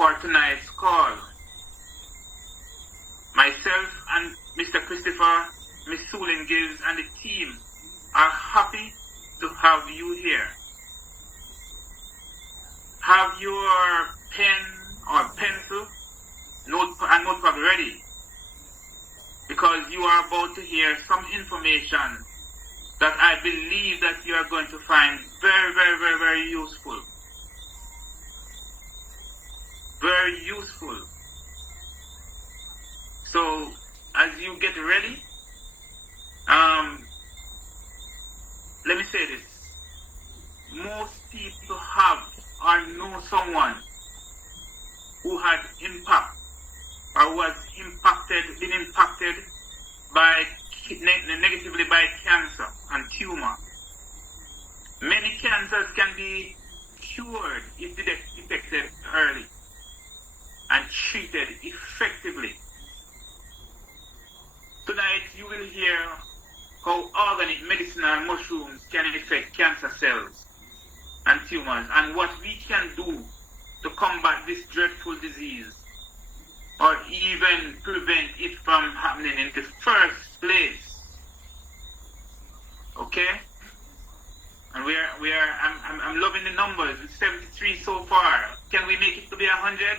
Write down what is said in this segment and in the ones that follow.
for tonight's call. Myself and Mr. Christopher, Miss Sulin Gibbs, and the team are happy to have you here. Have your pen or pencil and notepad ready, because you are about to hear some information that I believe that you are going to find very, very, very, very useful. Very useful. So, as you get ready, let me say this. Most people have or know someone who had impact or was been impacted by negatively by cancer and tumor. Many cancers can be cured if detected early and treated effectively. Tonight you will hear how organic medicinal mushrooms can affect cancer cells and tumors, and what we can do to combat this dreadful disease, or even prevent it from happening in the first place. Okay? And I'm loving the numbers. It's 73 so far. Can we make it to be 100?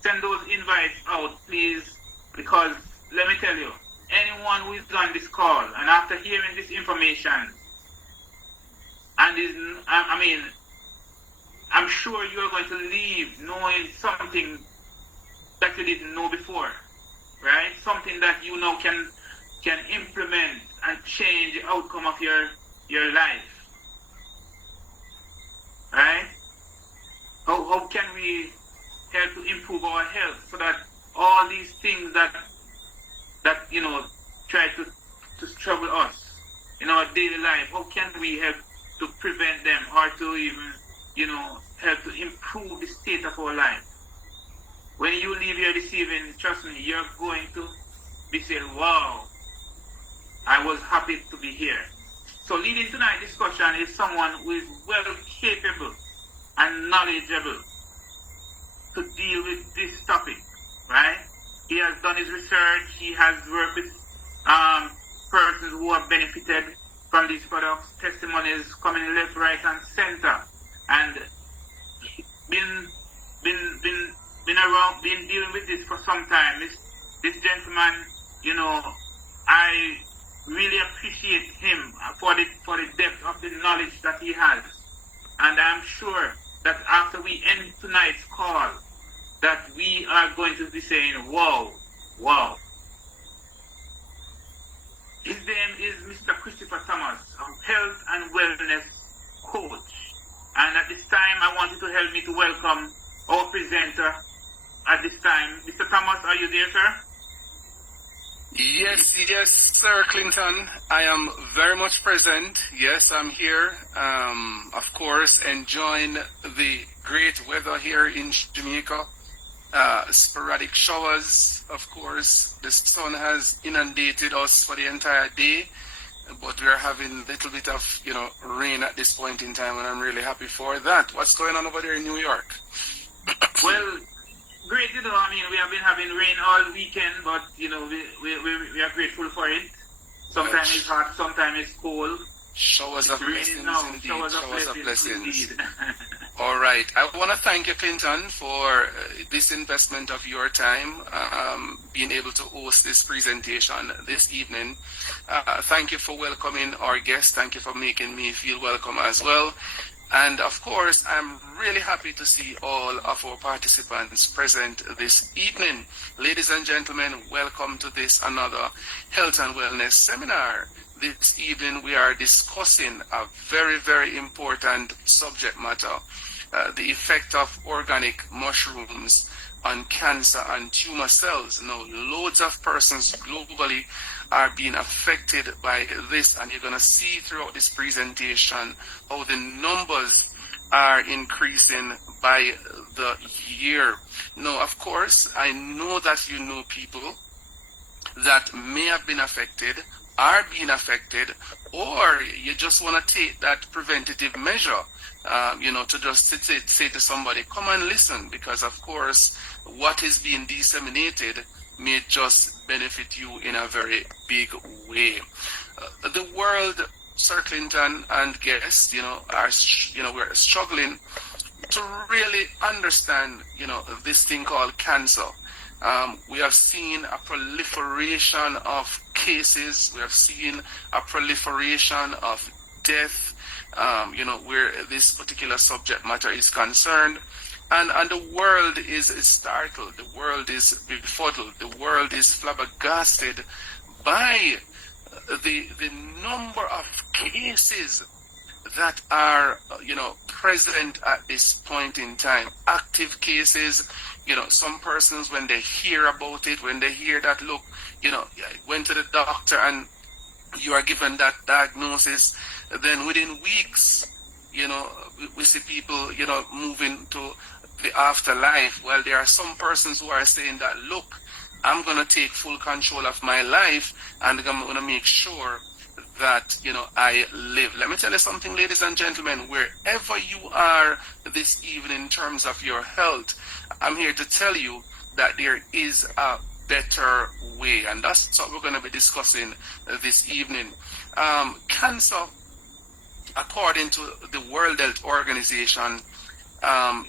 Send those invites out, please, because let me tell you, anyone who is on this call and after hearing this information, and I'm sure you are going to leave knowing something that you didn't know before, right? Something that you now can implement and change the outcome of your life, right? How can we help to improve our health so that all these things that try to trouble us in our daily life, how can we help to prevent them, or to even help to improve the state of our life? When you leave here this evening, trust me, you're going to be saying, wow, I was happy to be here. So leading tonight's discussion is someone who is well capable and knowledgeable to deal with this topic, right? He has done his research, he has worked with persons who have benefited from these products, testimonies coming left, right, and center, and been dealing with this for some time. This gentleman, I really appreciate him for the depth of the knowledge that he has, and I'm sure that after we end tonight's call, that we are going to be saying, wow, wow. His name is Mr. Christopher Thomas, a health and wellness coach. And at this time, I want you to help me to welcome our presenter at this time. Mr. Thomas, are you there, sir? Yes, Sir Clinton. I am very much present. Yes, I'm here. Of course, enjoying the great weather here in Jamaica. Sporadic showers, of course. The sun has inundated us for the entire day, but we're having a little bit of, rain at this point in time, and I'm really happy for that. What's going on over there in New York? Well, great, we have been having rain all weekend, but, we are grateful for it. Sometimes it's hot, sometimes it's cold. Showers of blessings indeed. Showers of blessings. All right. I want to thank you, Clinton, for this investment of your time, being able to host this presentation this evening. Thank you for welcoming our guests. Thank you for making me feel welcome as well. And of course, I'm really happy to see all of our participants present this evening. Ladies and gentlemen, welcome to this another health and wellness seminar. This evening we are discussing a very, very important subject matter, the effect of organic mushrooms on cancer and tumor cells. Now, loads of persons globally are being affected by this, and you're going to see throughout this presentation how the numbers are increasing by the year. Now, of course, I know that you know people that may have been affected are being affected, or you just want to take that preventative measure, to just say to somebody, come and listen, because of course what is being disseminated may just benefit you in a very big way. The world, Sir Clinton and guests, we're struggling to really understand, this thing called cancer. We have seen a proliferation of cases. We have seen a proliferation of death, where this particular subject matter is concerned. And the world is startled. The world is befuddled. The world is flabbergasted by the number of cases that are, present at this point in time. Active cases. Some persons, when they hear about it, when they hear that, look, I went to the doctor and you are given that diagnosis, then within weeks, we see people, moving to the afterlife. Well, there are some persons who are saying that, look, I'm going to take full control of my life and I'm going to make sure that, I live. Let me tell you something, ladies and gentlemen, wherever you are this evening in terms of your health, I'm here to tell you that there is a better way, and that's what we're going to be discussing this evening. Cancer, according to the World Health Organization,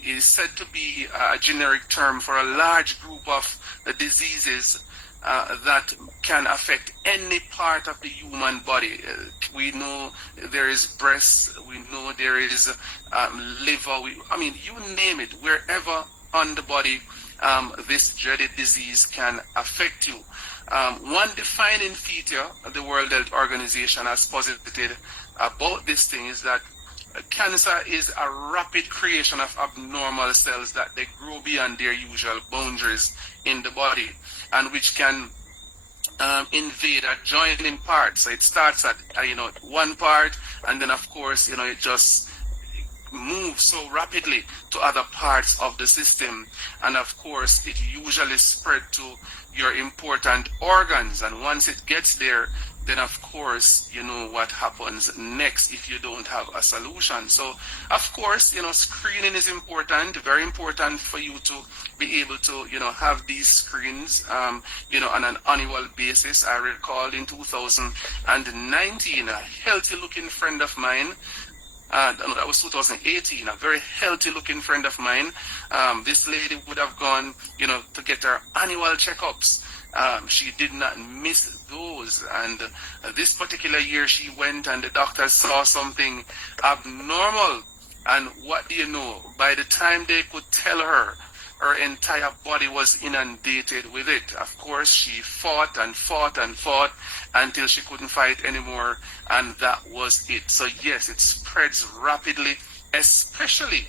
is said to be a generic term for a large group of diseases that can affect any part of the human body. We know there is breast, we know there is liver, you name it, wherever on the body this dreaded disease can affect you. One defining feature the World Health Organization has posited about this thing is that cancer is a rapid creation of abnormal cells that they grow beyond their usual boundaries in the body, and which can invade adjoining parts. So it starts at one part, and then of course it just moves so rapidly to other parts of the system, and of course it usually spread to your important organs, and once it gets there, then of course you know what happens next if you don't have a solution. So of course screening is important, very important for you to be able to have these screens on an annual basis. I recall in 2019 a healthy looking friend of mine, no, that was 2018, a very healthy looking friend of mine, this lady would have gone to get her annual checkups. She did not miss those, and this particular year she went and the doctors saw something abnormal, and what do you know, by the time they could tell her, her entire body was inundated with it. Of course, she fought and fought and fought until she couldn't fight anymore, and that was it. So yes, it spreads rapidly, especially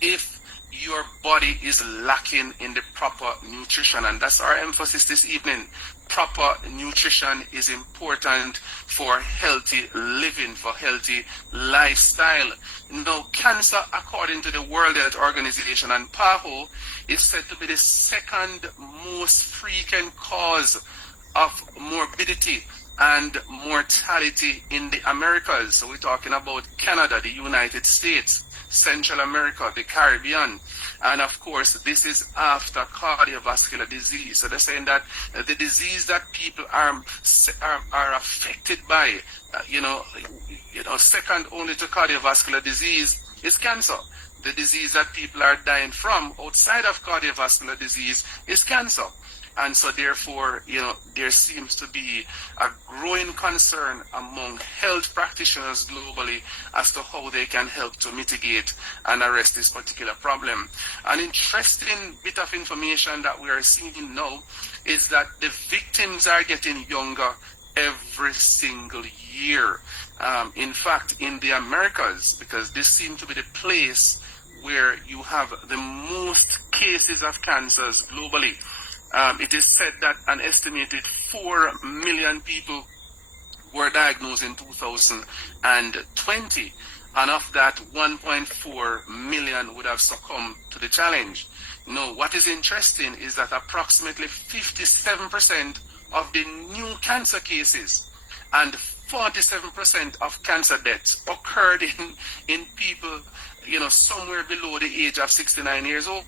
if your body is lacking in the proper nutrition, and that's our emphasis this evening. Proper nutrition is important for healthy living, for healthy lifestyle. Now, cancer, according to the World Health Organization and PAHO, is said to be the second most frequent cause of morbidity and mortality in the Americas. So we're talking about Canada, the United States, Central America, the Caribbean, and of course this is after cardiovascular disease. So they're saying that the disease that people are affected by, second only to cardiovascular disease is cancer. The disease that people are dying from outside of cardiovascular disease is cancer. And so therefore, there seems to be a growing concern among health practitioners globally as to how they can help to mitigate and arrest this particular problem. An interesting bit of information that we are seeing now is that the victims are getting younger every single year. In fact, in the Americas, because this seems to be the place where you have the most cases of cancers globally, it is said that an estimated 4 million people were diagnosed in 2020, and of that 1.4 million would have succumbed to the challenge. Now, what is interesting is that approximately 57% of the new cancer cases and 47% of cancer deaths occurred in people, somewhere below the age of 69 years old.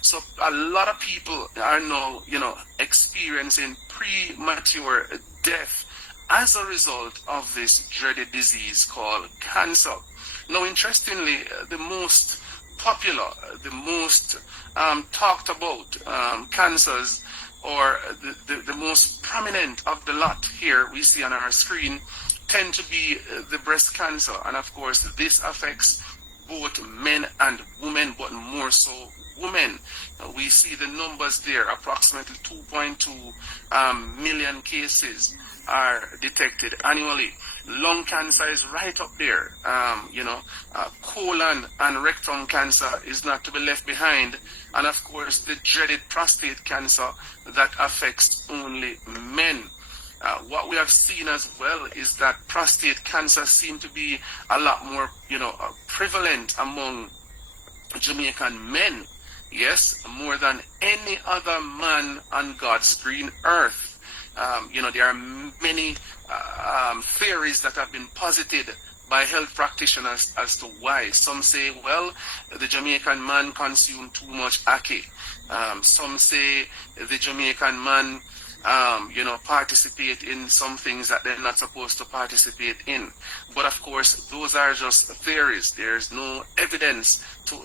So a lot of people are now, experiencing premature death as a result of this dreaded disease called cancer. Now, interestingly, the most popular, the most talked about cancers, or the most prominent of the lot here we see on our screen, tend to be the breast cancer. And of course, this affects both men and women, but more so women. We see the numbers there. Approximately 2.2 million cases are detected annually. Lung cancer is right up there. Colon and rectum cancer is not to be left behind. And of course, the dreaded prostate cancer that affects only men. What we have seen as well is that prostate cancer seems to be a lot more, prevalent among Jamaican men. Yes, more than any other man on God's green earth. There are many theories that have been posited by health practitioners as to why. Some say, well, the Jamaican man consumed too much ackee. Some say the Jamaican man participate in some things that they're not supposed to participate in. But of course, those are just theories. There's no evidence to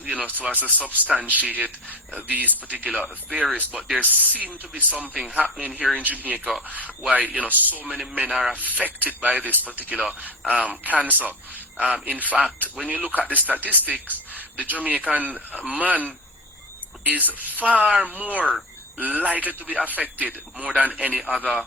substantiate these particular theories. But there seems to be something happening here in Jamaica why, so many men are affected by this particular cancer. In fact, when you look at the statistics, the Jamaican man is far more likely to be affected more than any other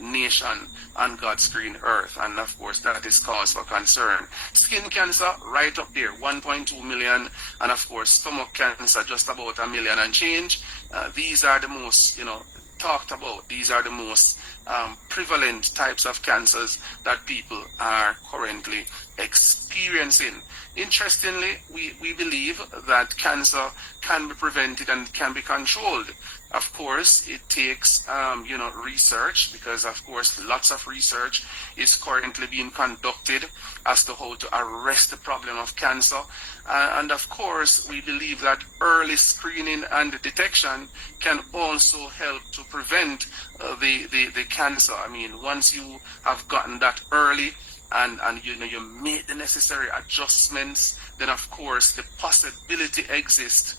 nation on God's green earth. And of course, that is cause for concern. Skin cancer, right up there, 1.2 million. And of course, stomach cancer, just about 1 million and change. These are the most, talked about. These are the most prevalent types of cancers that people are currently experiencing. Interestingly, we believe that cancer can be prevented and can be controlled. Of course, it takes research, because of course lots of research is currently being conducted as to how to arrest the problem of cancer. And of course, we believe that early screening and detection can also help to prevent the cancer. I mean, once you have gotten that early, and you make the necessary adjustments, then of course the possibility exists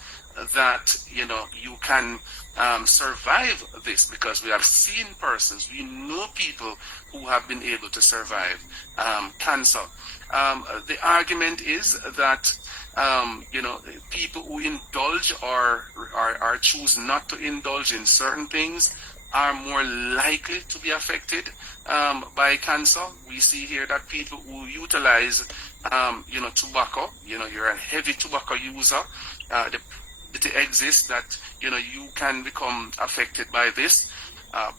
that you can survive this, because we have seen persons, we know people who have been able to survive cancer. The argument is that people who indulge or choose not to indulge in certain things are more likely to be affected by cancer. We see here that people who utilize, tobacco, you're a heavy tobacco user, it exists that, you can become affected by this.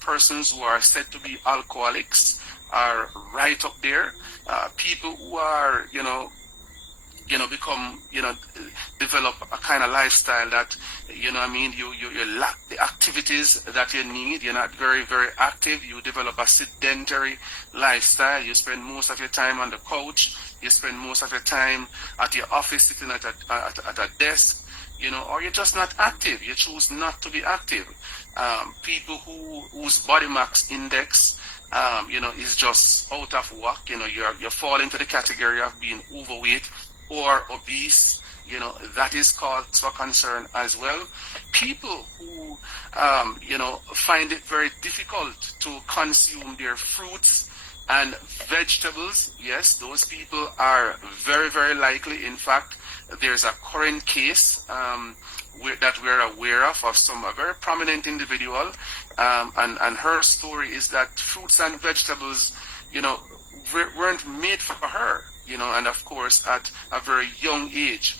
Persons who are said to be alcoholics are right up there. People who are, develop a kind of lifestyle that, you lack the activities that you need. You're not very, very active. You develop a sedentary lifestyle. You spend most of your time on the couch. You spend most of your time at your office, sitting at a desk, or you're just not active. You choose not to be active. People whose body mass index, is just out of whack. You fall into the category of being overweight or obese, that is cause for concern as well. People who, find it very difficult to consume their fruits and vegetables, yes, those people are very, very likely. In fact, there's a current case that we're aware of a very prominent individual, and her story is that fruits and vegetables, weren't made for her. And of course, at a very young age,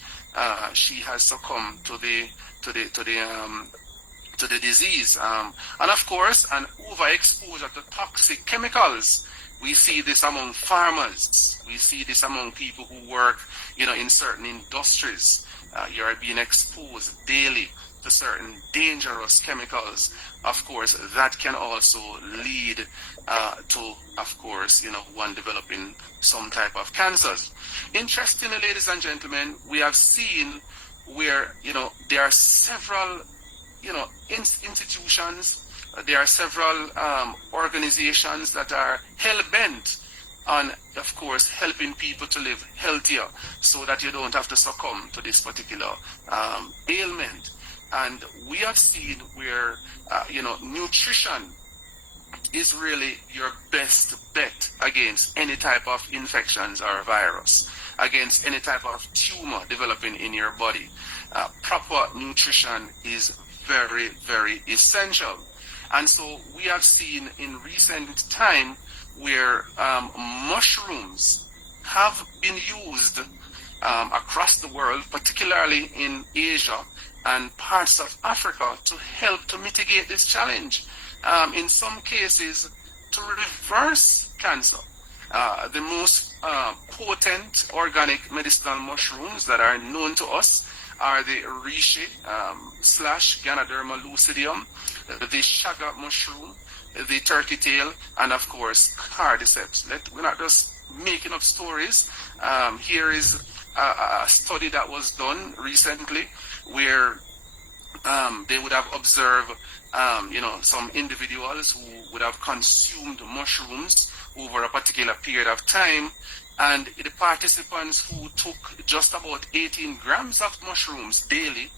she has succumbed to the disease. And of course, an overexposure to toxic chemicals. We see this among farmers. We see this among people who work, in certain industries. You're being exposed daily to certain dangerous chemicals, of course, that can also lead to, of course, one developing some type of cancers. Interestingly, ladies and gentlemen, we have seen where, there are several, institutions, there are several organizations that are hell-bent on, of course, helping people to live healthier so that you don't have to succumb to this particular ailment. And we have seen where, nutrition is really your best bet against any type of infections or virus, against any type of tumor developing in your body. Proper nutrition is very, very essential. And so we have seen in recent time where mushrooms have been used across the world, particularly in Asia and parts of Africa, to help to mitigate this challenge. In some cases, to reverse cancer. The most potent organic medicinal mushrooms that are known to us are the reishi / Ganoderma lucidium, the shaga mushroom, the turkey tail, and of course cordyceps. We're not just making up stories. Here is a study that was done recently where they would have observed some individuals who would have consumed mushrooms over a particular period of time, and the participants who took just about 18 grams of mushrooms daily,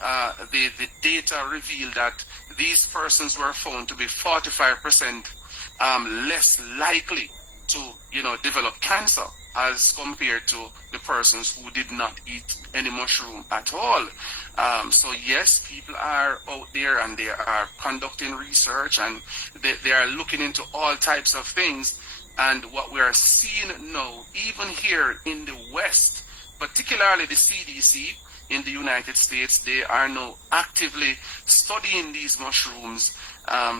the data revealed that these persons were found to be 45% less likely to develop cancer as compared to the persons who did not eat any mushroom at all. So yes, people are out there and they are conducting research and they are looking into all types of things. And what we are seeing now, even here in the West, particularly the CDC in the United States, they are now actively studying these mushrooms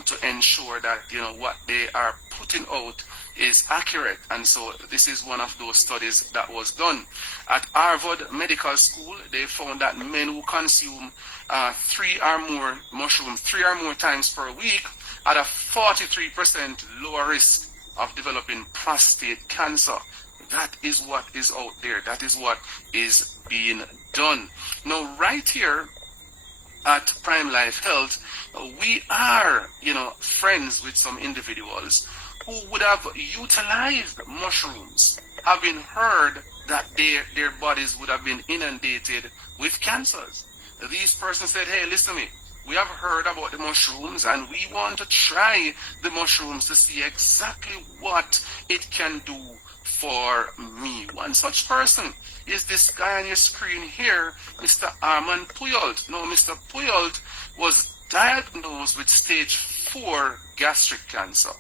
to ensure that what they are putting out is accurate. And so this is one of those studies that was done. At Harvard Medical School, they found that men who consume 3 or more mushrooms 3 or more times per week had a 43% lower risk of developing prostate cancer. That is what is out there. That is what is being done. Now, right here at Prime Life Health, we are, friends with some individuals who would have utilized mushrooms, having heard that their bodies would have been inundated with cancers. These persons said, hey, listen to me. We have heard about the mushrooms and we want to try the mushrooms to see exactly what it can do for me. One such person is this guy on your screen here, Mr. Armand Puyol. Now, Mr. Puyol was diagnosed with stage 4 gastric cancer.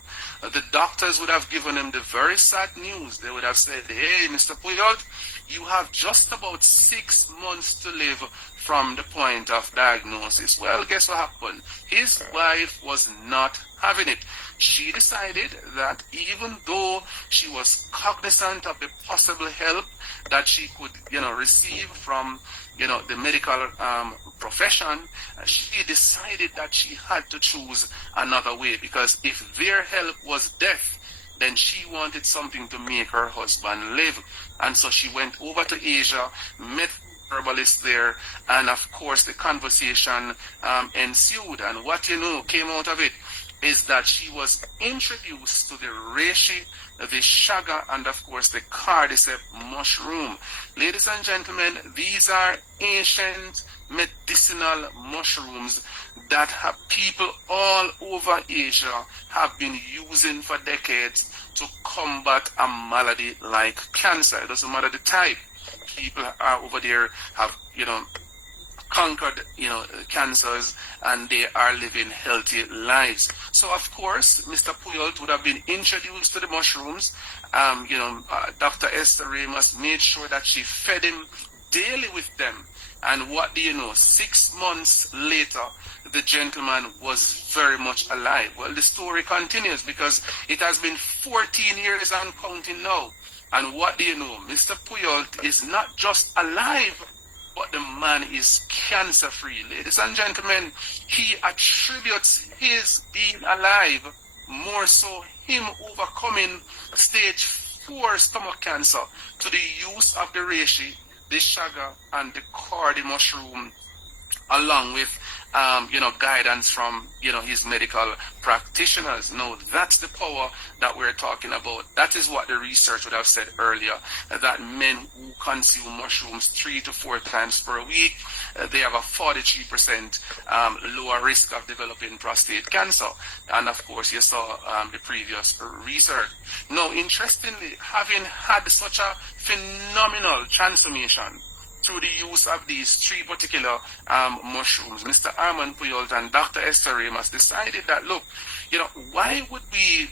The doctors would have given him the very sad news. They would have said, hey, Mr. Puyol, you have just about 6 months to live from the point of diagnosis. Well, guess what happened? His wife was not having it. She decided that even though she was cognizant of the possible help that she could, receive from, the medical profession, she decided that she had to choose another way, because if their help was death, then she wanted something to make her husband live. And so she went over to Asia, met herbalist there, and of course the conversation ensued. And what came out of it is that she was introduced to the reishi, the shaga, and of course the cordyceps mushroom. Ladies and gentlemen, these are ancient medicinal mushrooms that people all over Asia have been using for decades to combat a malady like cancer. It doesn't matter the type. People are over there have, conquered, cancers, and they are living healthy lives. So, of course, Mr. Puyol would have been introduced to the mushrooms. Dr. Esther Ramos made sure that she fed him daily with them. And what do you know? 6 months later, the gentleman was very much alive. Well, the story continues because it has been 14 years and counting now. And what do you know? Mr. Puyol is not just alive, but the man is cancer-free. Ladies and gentlemen, he attributes his being alive, more so him overcoming stage 4 stomach cancer, to the use of the reishi, the shaga, and the cordy mushroom, along with guidance from his medical practitioners. No, that's the power that we're talking about. That is what the research would have said earlier, that men who consume mushrooms 3 to 4 times per week, they have a 43% lower risk of developing prostate cancer. And of course, you saw the previous research. Now, interestingly, having had such a phenomenal transformation through the use of these 3 particular mushrooms, Mr. Armand Puyol and Dr. Esther Ramos decided that, look, why would we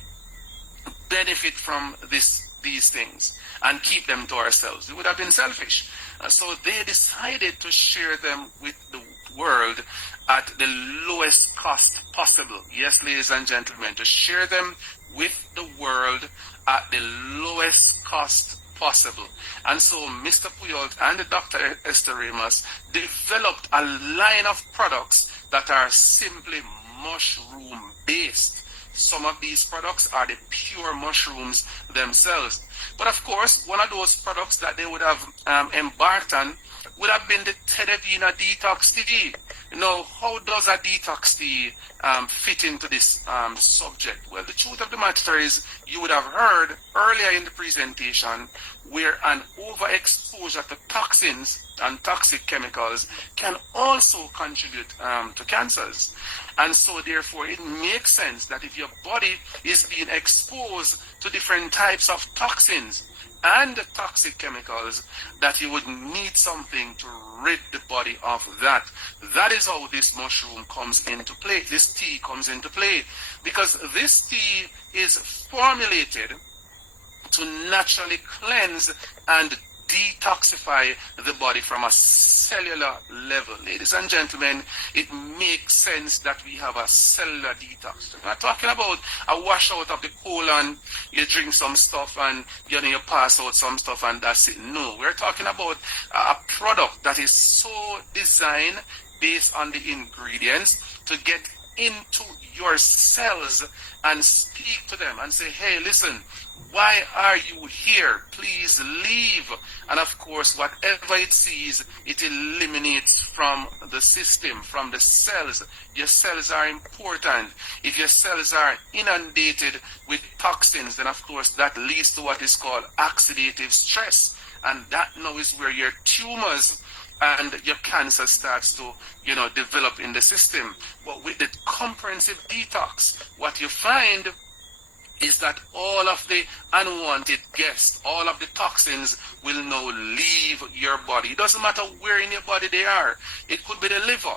benefit from these things and keep them to ourselves? It would have been selfish. So they decided to share them with the world at the lowest cost possible. Yes, ladies and gentlemen, to share them with the world at the lowest cost possible. And so Mr. Puyol and Dr. Esther Ramos developed a line of products that are simply mushroom based. Some of these products are the pure mushrooms themselves. But of course, one of those products that they would have embarked on would have been the Tedavina Detox Tea. How does a detox tea fit into this subject? Well, the truth of the matter is, you would have heard earlier in the presentation where an overexposure to toxins and toxic chemicals can also contribute to cancers. And so therefore it makes sense that if your body is being exposed to different types of toxins and toxic chemicals, that you would need something to rid the body of that. That is how this mushroom comes into play. This tea comes into play, because this tea is formulated to naturally cleanse and detoxify the body from a cellular level. Ladies and gentlemen, it makes sense that we have a cellular detox. We're not talking about a washout of the colon, you drink some stuff and you pass out some stuff and that's it. No, we're talking about a product that is so designed based on the ingredients to get into your cells and speak to them and say, hey, listen, why are you here? Please leave. And of course, whatever it sees, it eliminates from the system, from the cells. Your cells are important. If your cells are inundated with toxins, then of course that leads to what is called oxidative stress. And that now is where your tumors and your cancer starts to, develop in the system. But with the comprehensive detox, what you find is that all of the unwanted guests, all of the toxins will now leave your body. It doesn't matter where in your body they are. It could be the liver,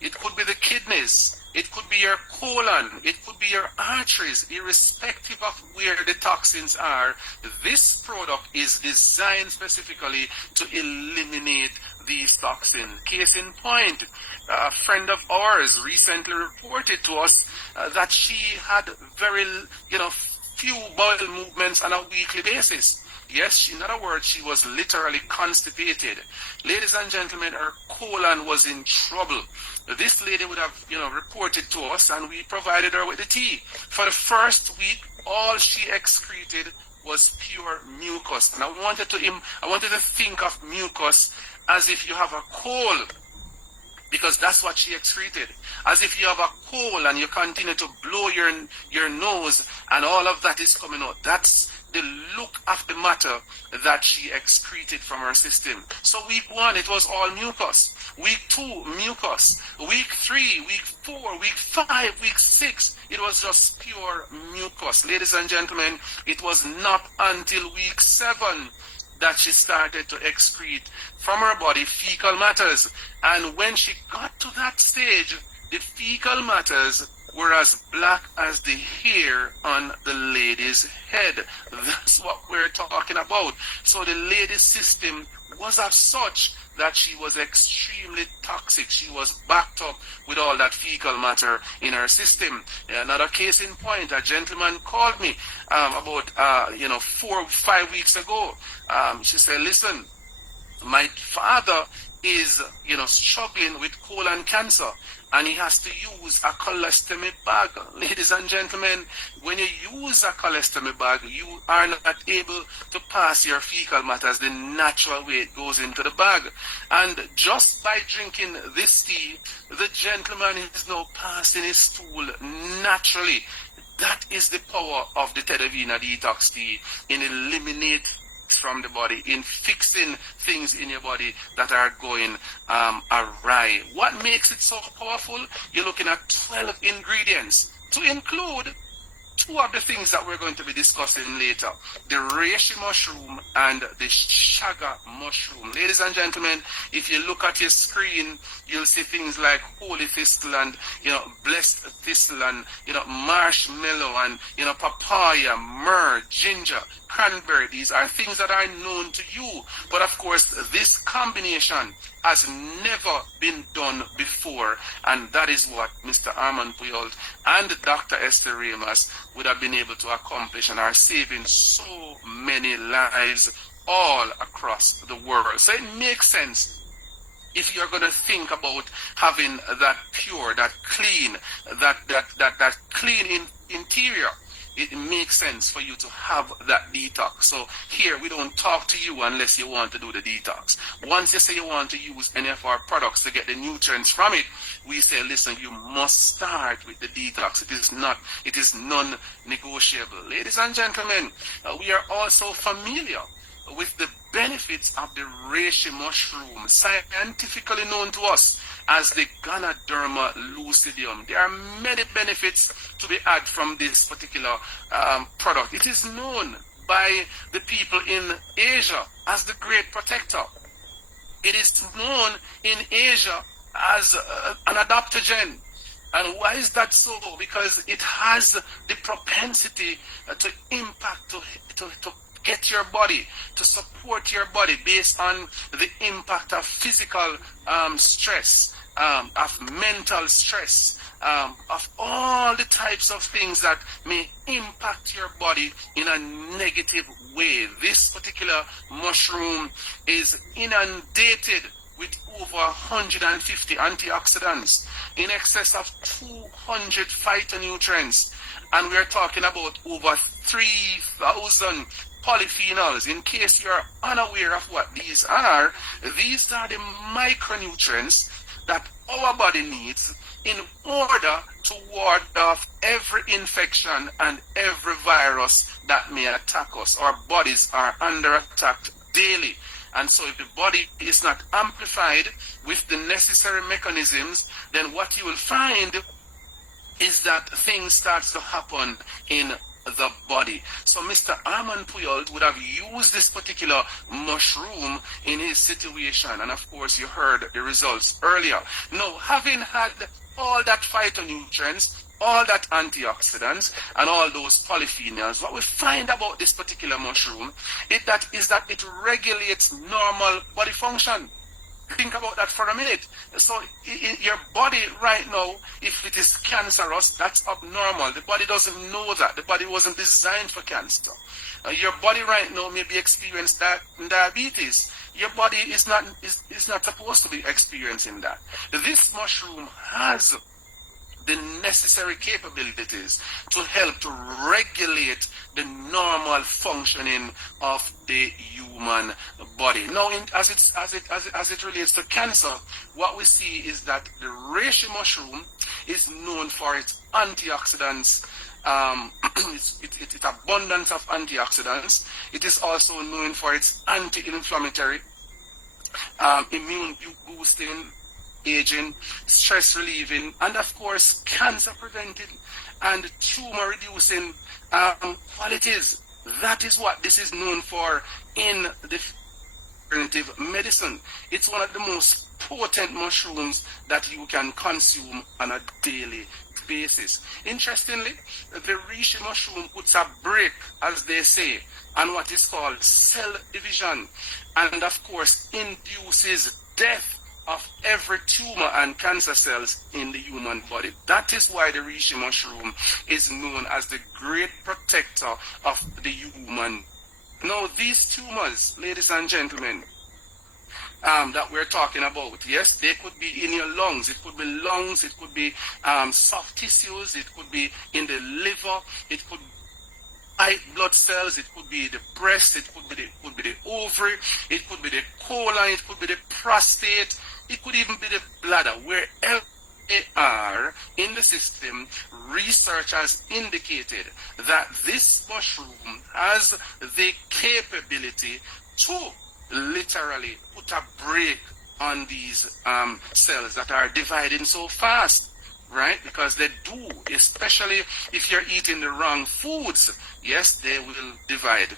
it could be the kidneys, it could be your colon, it could be your arteries, irrespective of where the toxins are. This product is designed specifically to eliminate these toxins. Case in point, a friend of ours recently reported to us that she had very, few bowel movements on a weekly basis. Yes, in other words, she was literally constipated. Ladies and gentlemen, her colon was in trouble. This lady would have, reported to us, and we provided her with the tea. For the first week, all she excreted was pure mucus. And I wanted to think of mucus as if you have a cold, because that's what she excreted. As if you have a cold and you continue to blow your nose and all of that is coming out. That's the look of the matter that she excreted from her system. So week 1, it was all mucus. Week 2, mucus. Week 3, week 4, week 5, week 6, it was just pure mucus. Ladies and gentlemen, it was not until week 7 that she started to excrete from her body fecal matters. And when she got to that stage, the fecal matters were as black as the hair on the lady's head. That's what we're talking about. So the lady's system was as such that she was extremely toxic. She was backed up with all that fecal matter in her system. Another case in point, a gentleman called me about 4 or 5 weeks ago. She said, listen, my father is, struggling with colon cancer, and he has to use a colostomy bag. Ladies and gentlemen, when you use a colostomy bag, you are not able to pass your fecal matters the natural way it goes into the bag. And just by drinking this tea, the gentleman is now passing his stool naturally. That is the power of the Tedavina Detox Tea in eliminating from the body, in fixing things in your body that are going awry. What makes it so powerful? You're looking at 12 ingredients, to include two of the things that we're going to be discussing later: the reishi mushroom and the chaga mushroom. Ladies and gentlemen, if you look at your screen, you'll see things like holy thistle and blessed thistle and marshmallow and papaya, myrrh, ginger, cranberry. These are things that are known to you, but of course this combination has never been done before, and that is what Mr. Armand Puyol and Dr. Esther Remus would have been able to accomplish, and are saving so many lives all across the world. So it makes sense, if you're going to think about having that pure, that clean, that clean interior, it makes sense for you to have that detox. So here we don't talk to you unless you want to do the detox. Once you say you want to use any of our products to get the nutrients from it, we say, listen, you must start with the detox. It is non-negotiable. Ladies and gentlemen, we are also familiar with the benefits of the reishi mushroom, scientifically known to us as the Ganoderma lucidium. There are many benefits to be had from this particular product. It is known by the people in Asia as the great protector. It is known in Asia as an adaptogen. And why is that so? Because it has the propensity to impact, to get your body, to support your body based on the impact of physical stress, of mental stress, of all the types of things that may impact your body in a negative way. This particular mushroom is inundated with over 150 antioxidants, in excess of 200 phytonutrients, and we're talking about over 3,000 polyphenols. In case you're unaware of what these are the micronutrients that our body needs in order to ward off every infection and every virus that may attack us. Our bodies are under attack daily. And so if the body is not amplified with the necessary mechanisms, then what you will find is that things start to happen in the body. So Mr. Armand Puyol would have used this particular mushroom in his situation, and of course you heard the results earlier. Now, having had all that phytonutrients, all that antioxidants, and all those polyphenols, what we find about this particular mushroom is that it regulates normal body function. Think about that for a minute. So in your body right now, if it is cancerous, that's abnormal. The body doesn't know that. The body wasn't designed for cancer. Your body right now may be experiencing diabetes. Your body is not supposed to be experiencing that. This mushroom has the necessary capabilities to help to regulate the normal functioning of the human body. Now, as it relates to cancer, what we see is that the reishi mushroom is known for its antioxidants. Its abundance of antioxidants. It is also known for its anti-inflammatory, immune boosting, aging, stress relieving, and of course cancer preventing and tumor reducing qualities. That is what this is known for in the alternative medicine. It's one of the most potent mushrooms that you can consume on a daily basis. Interestingly, the reishi mushroom puts a break, as they say, on what is called cell division, and of course induces death of every tumor and cancer cells in the human body. That is why the reishi mushroom is known as the great protector of the human. Now, these tumors, ladies and gentlemen, that we're talking about. Yes, they could be in your lungs. It could be lungs. It could be soft tissues. It could be in the liver. It could be white blood cells. It could be the breast. It could be the ovary. It could be the colon. It could be the prostate. It could even be the bladder. Wherever they are in the system, research has indicated that this mushroom has the capability to literally put a brake on these cells that are dividing so fast, right? Because they do, especially if you're eating the wrong foods. Yes, they will divide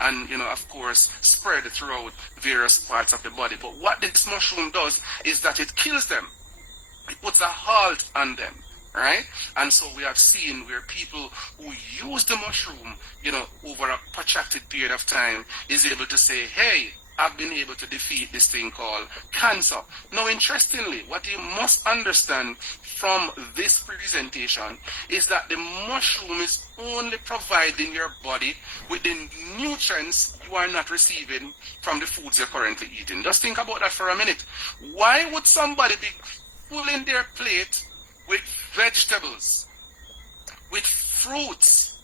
and, of course, spread throughout various parts of the body. But what this mushroom does is that it kills them. It puts a halt on them, right? And so we have seen where people who use the mushroom, over a protracted period of time is able to say, hey, I've been able to defeat this thing called cancer. Now, interestingly, what you must understand from this presentation is that the mushroom is only providing your body with the nutrients you are not receiving from the foods you're currently eating. Just think about that for a minute. Why would somebody be filling their plate with vegetables, with fruits,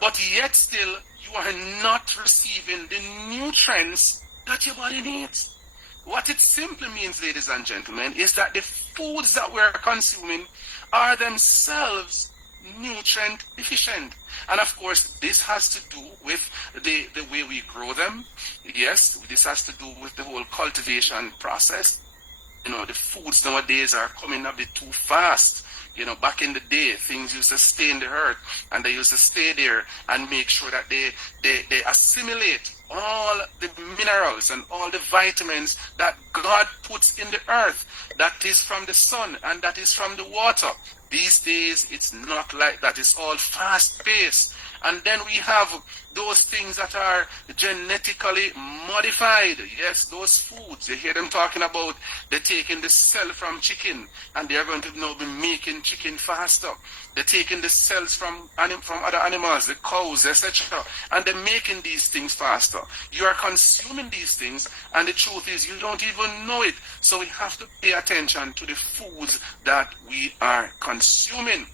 but yet still you are not receiving the nutrients that your body needs? What it simply means, ladies and gentlemen, is that the foods that we're consuming are themselves nutrient deficient. And of course, this has to do with the way we grow them. Yes, this has to do with the whole cultivation process. The foods nowadays are coming a bit too fast. Back in the day, things used to stay in the earth, and they used to stay there and make sure that they assimilate all the minerals and all the vitamins that God puts in the earth, that is from the sun and that is from the water. These days, it's not like that. It's all fast-paced. And then we have those things that are genetically modified. Yes, those foods. You hear them talking about they're taking the cell from chicken and they're going to now be making chicken faster. They're taking the cells from other animals, the cows, etc. And they're making these things faster. You are consuming these things, and the truth is you don't even know it. So we have to pay attention to the foods that we are consuming.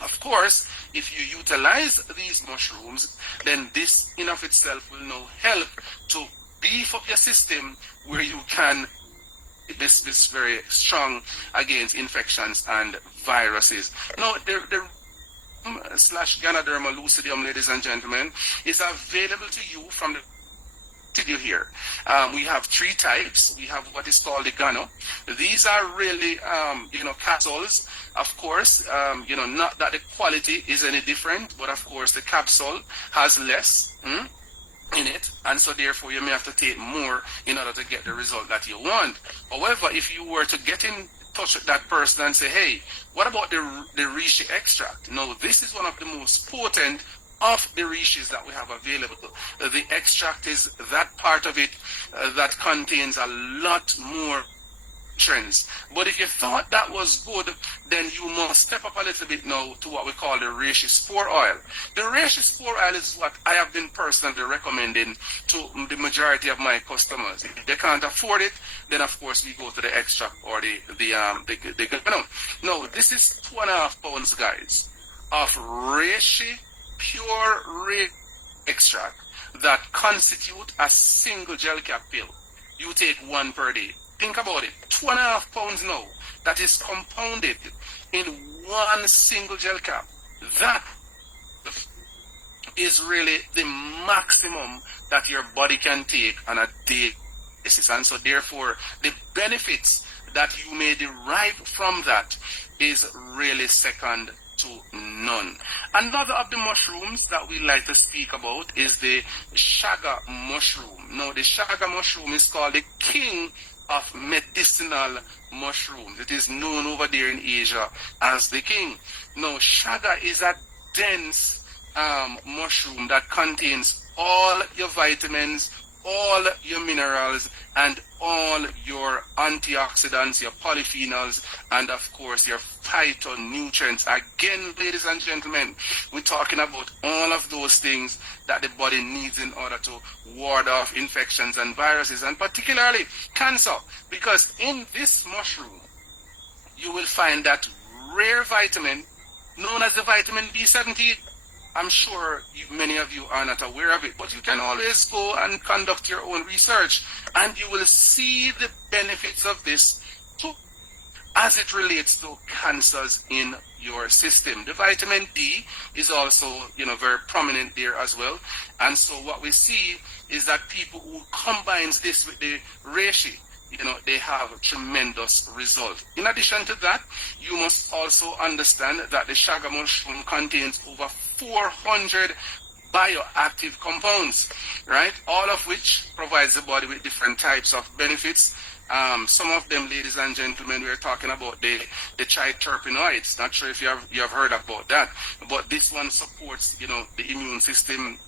Of course, if you utilize these mushrooms, then this in of itself will now help to beef up your system where you can this very strong against infections and viruses. Now, the slash Ganoderma lucidium, ladies and gentlemen, is available to you from the studio here. We have 3 types. We have what is called the Gano. These are really, capsules. Of course, not that the quality is any different, but of course the capsule has less in it, and so therefore you may have to take more in order to get the result that you want. However, if you were to get in touch with that person and say, hey, what about the reishi extract? No, this is one of the most potent of the reishes that we have available. The extract is that part of it that contains a lot more nutrients. But if you thought that was good, then you must step up a little bit now to what we call the reishi spore oil. The reishi spore oil is what I have been personally recommending to the majority of my customers. If they can't afford it, then of course we go to the extract or the no, this is 2.5 pounds, guys, of reishi pure reishi extract that constitute a single gel cap pill. You take 1 per day. Think about it. 2.5 pounds now that is compounded in 1 single gel cap. That is really the maximum that your body can take on a daily basis. And so therefore the benefits that you may derive from that is really second to none. Another of the mushrooms that we like to speak about is the shaga mushroom. Now the shaga mushroom is called the king of medicinal mushrooms. It is known over there in Asia as the king. Now, shaga is a dense mushroom that contains all your vitamins, all your minerals and all your antioxidants, your polyphenols, and of course your phytonutrients. Again, ladies and gentlemen, we're talking about all of those things that the body needs in order to ward off infections and viruses, and particularly cancer, because in this mushroom you will find that rare vitamin known as the vitamin B17. I'm sure many of you are not aware of it, but you can always go and conduct your own research and you will see the benefits of this too, as it relates to cancers in your system. The vitamin D is also, very prominent there as well. And so what we see is that people who combines this with the reishi, they have a tremendous result. In addition to that, you must also understand that the chaga mushroom contains over 400 bioactive compounds, right? All of which provides the body with different types of benefits. Some of them, ladies and gentlemen, we're talking about the triterpenoids. Not sure if you have heard about that, but this one supports, the immune system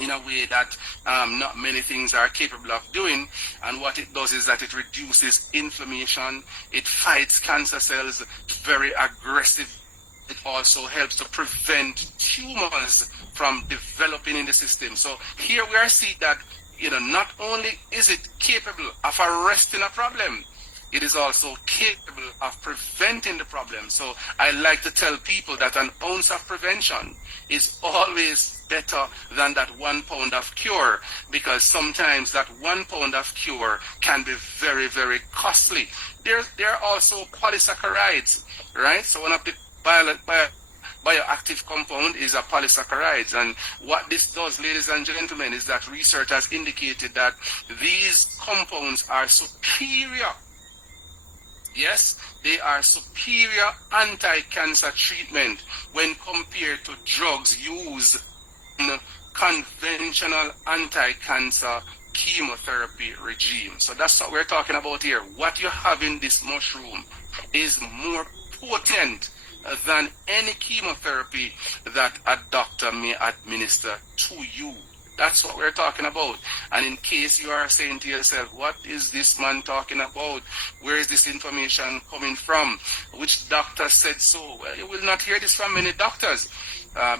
in a way that not many things are capable of doing. And what it does is that it reduces inflammation, it fights cancer cells, very aggressive. It also helps to prevent tumors from developing in the system. So here we are seeing that, not only is it capable of arresting a problem, it is also capable of preventing the problem. So I like to tell people that an ounce of prevention is always better than that 1 pound of cure, because sometimes that 1 pound of cure can be very, very costly. There are also polysaccharides, right? So one of the bioactive compound is a polysaccharides, and what this does, ladies and gentlemen, is that research has indicated that these compounds are superior. Yes, they are superior anti-cancer treatment when compared to drugs used in conventional anti-cancer chemotherapy regime. So that's what we're talking about here. What you have in this mushroom is more potent than any chemotherapy that a doctor may administer to you. That's what we're talking about. And in case you are saying to yourself, what is this man talking about? Where is this information coming from? Which doctor said so? Well, you will not hear this from many doctors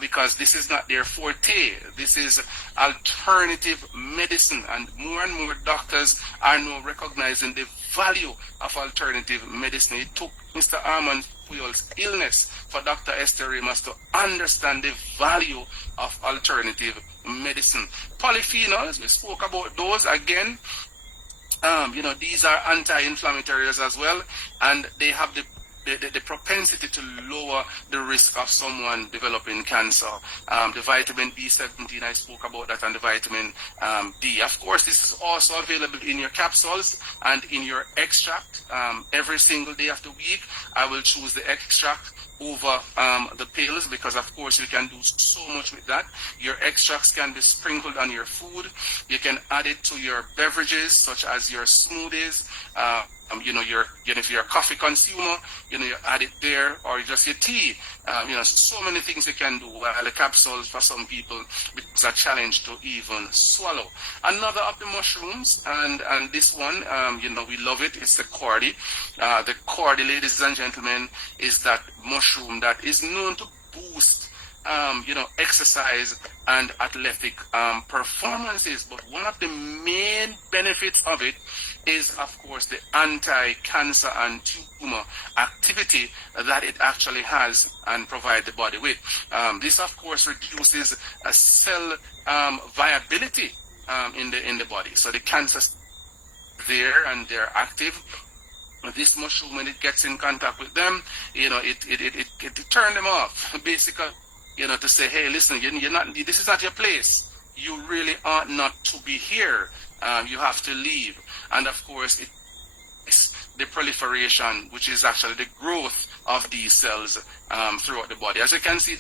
because this is not their forte. This is alternative medicine, and more doctors are now recognizing the value of alternative medicine. It took Mr. Armand Puyol's illness for Dr. Esther Remus to understand the value of alternative medicine. Polyphenols, we spoke about those again. These are anti-inflammatories as well, and they have the propensity to lower the risk of someone developing cancer. The vitamin B17, I spoke about that, and the vitamin D. Of course, this is also available in your capsules and in your extract. Every single day of the week, I will choose the extract over the pills, because of course you can do so much with that. Your extracts can be sprinkled on your food. You can add it to your beverages, such as your smoothies. If you're a coffee consumer, you add it there, or just your tea. So many things you can do. While the capsules for some people, it's a challenge to even swallow. Another of the mushrooms, and this one, we love it. It's the cordy. The cordy, ladies and gentlemen, is that mushroom that is known to boost exercise and athletic performances. But one of the main benefits of it is, of course, the anti-cancer and tumor activity that it actually has and provide the body with. This, of course, reduces cell viability in the body. So the cancers there and they're active. This mushroom, when it gets in contact with them, it turn them off, basically. To say, hey, listen, you're not. This is not your place. You really ought not to be here. You have to leave. And of course, it's the proliferation, which is actually the growth of these cells throughout the body. As you can see,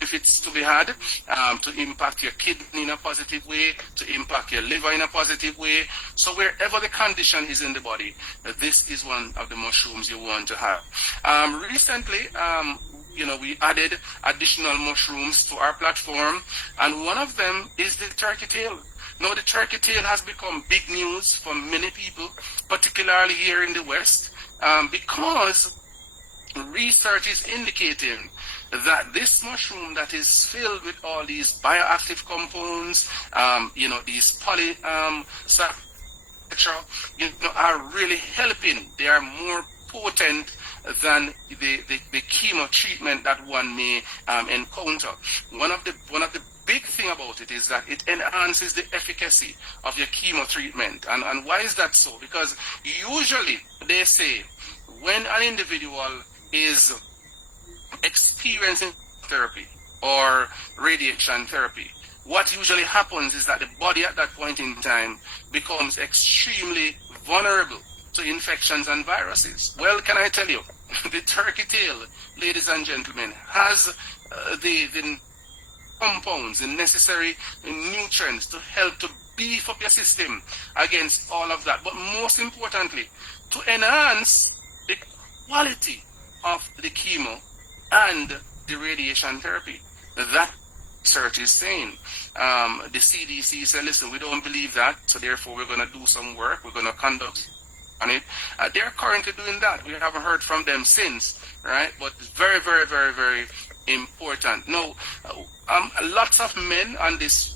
if it's to be had, to impact your kidney in a positive way, to impact your liver in a positive way. So wherever the condition is in the body, this is one of the mushrooms you want to have. Recently, we added additional mushrooms to our platform, and one of them is the turkey tail. Now, the turkey tail has become big news for many people, particularly here in the West, because research is indicating that this mushroom that is filled with all these bioactive compounds, these are really helping. They are more potent than the chemo treatment that one may encounter. One of the big thing about it is that it enhances the efficacy of your chemo treatment. And why is that so? Because usually they say when an individual is experiencing therapy or radiation therapy, what usually happens is that the body at that point in time becomes extremely vulnerable to infections and viruses. Well, can I tell you, the turkey tail, ladies and gentlemen, has the compounds, the necessary nutrients to help to beef up your system against all of that. But most importantly, to enhance the quality of the chemo and the radiation therapy. That research is saying. The CDC said, listen, we don't believe that, so therefore we're going to do some work. We're going to conduct on it. They're currently doing that. We haven't heard from them since, right? But it's very, very, very, very important. Now, lots of men on this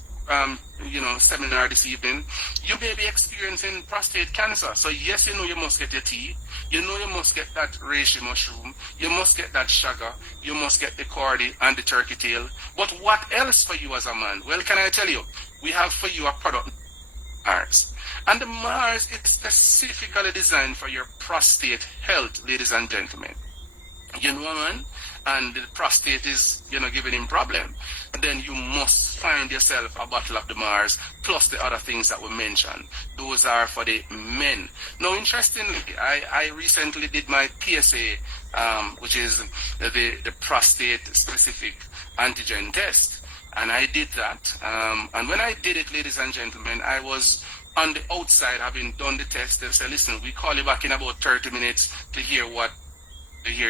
seminar this evening, you may be experiencing prostate cancer. So yes, you must get your tea. You must get that reishi mushroom. You must get that shaga. You must get the cordy and the turkey tail. But what else for you as a man? Well, can I tell you? We have for you a product, Mars. And the Mars is specifically designed for your prostate health, ladies and gentlemen. You know, man, and the prostate is, giving him problem, then you must find yourself a bottle of the Mars plus the other things that were mentioned. Those are for the men. Now, interestingly, I recently did my PSA, which is the prostate specific antigen test, and I did that. And when I did it, ladies and gentlemen, I was on the outside having done the test. They said, listen, we call you back in about 30 minutes to hear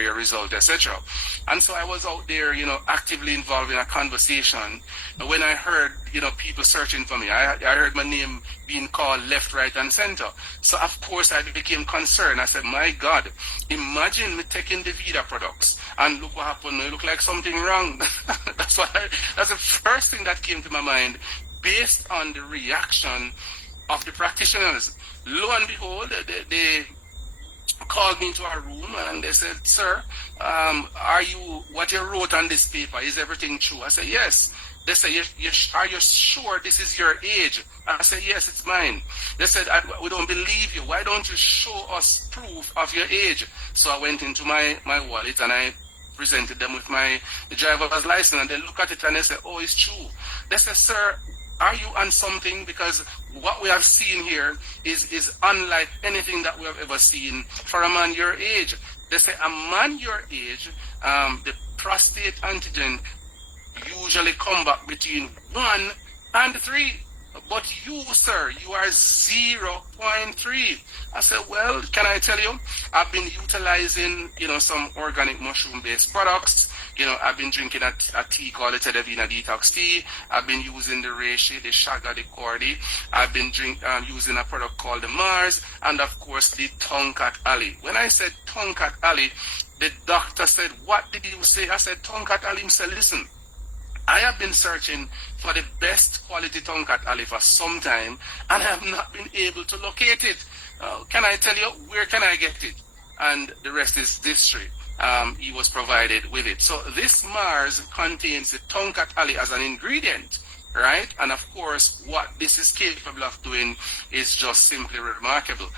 your result, etc. And so I was out there, actively involved in a conversation. When I heard, people searching for me, I heard my name being called left, right, and center. So of course I became concerned. I said, my God, imagine me taking the Vida products and look what happened. It looked like something wrong. That's the first thing that came to my mind based on the reaction of the practitioners. Lo and behold, they called me into a room and they said, sir, what you wrote on this paper, is everything true? I said, yes. They said, are you sure this is your age? I said, yes, it's mine. They said, we don't believe you. Why don't you show us proof of your age? So I went into my wallet and I presented them with my driver's license, and they look at it and they said, oh, it's true. They said, sir, are you on something? Because what we have seen here is unlike anything that we have ever seen for a man your age. They say a man your age, the prostate antigen usually come back between 1 and 3. But you, sir, you are 0.3. I said, well, can I tell you, I've been utilizing, some organic mushroom-based products. I've been drinking a tea called the Tedavina Detox Tea. I've been using the reishi, the shaga, the cordy. I've been using a product called the Mars, and of course the Tonkat Ali. When I said Tonkat Ali, the doctor said, what did you say? I said, Tonkat Ali. He said, listen, I have been searching for the best quality Tonkat Ali for some time, and I have not been able to locate it. Can I tell you, where can I get it? And the rest is history. He was provided with it. So this Mars contains the Tonkat Ali as an ingredient, right? And of course, what this is capable of doing is just simply remarkable.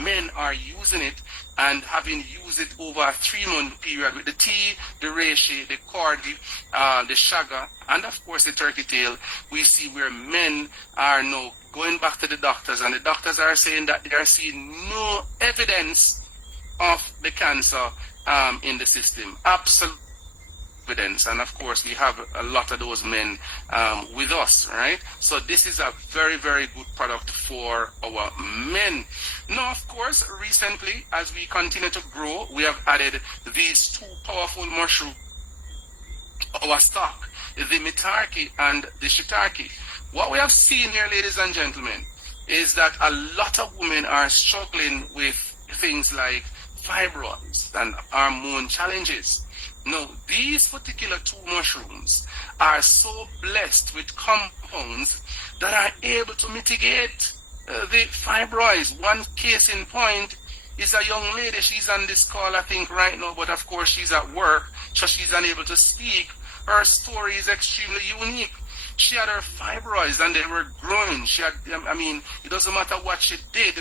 Men are using it, and having used it over a 3-month period with the tea, the reishi, the cordy, the shaga, and of course the turkey tail, we see where men are now going back to the doctors, and the doctors are saying that they are seeing no evidence of the cancer in the system. Absolute evidence. And of course, we have a lot of those men with us, right? So this is a very, very good product for our men. Now, of course, recently, as we continue to grow, we have added these 2 powerful mushrooms, our stock, the mitaki and the shiitake. What we have seen here, ladies and gentlemen, is that a lot of women are struggling with things like fibroids and hormone challenges. Now, these particular two mushrooms are so blessed with compounds that are able to mitigate the fibroids. One case in point is a young lady. She's on this call, I think, right now, but of course she's at work, so she's unable to speak. Her story is extremely unique. She had her fibroids and they were growing. She had, I mean, it doesn't matter what she did,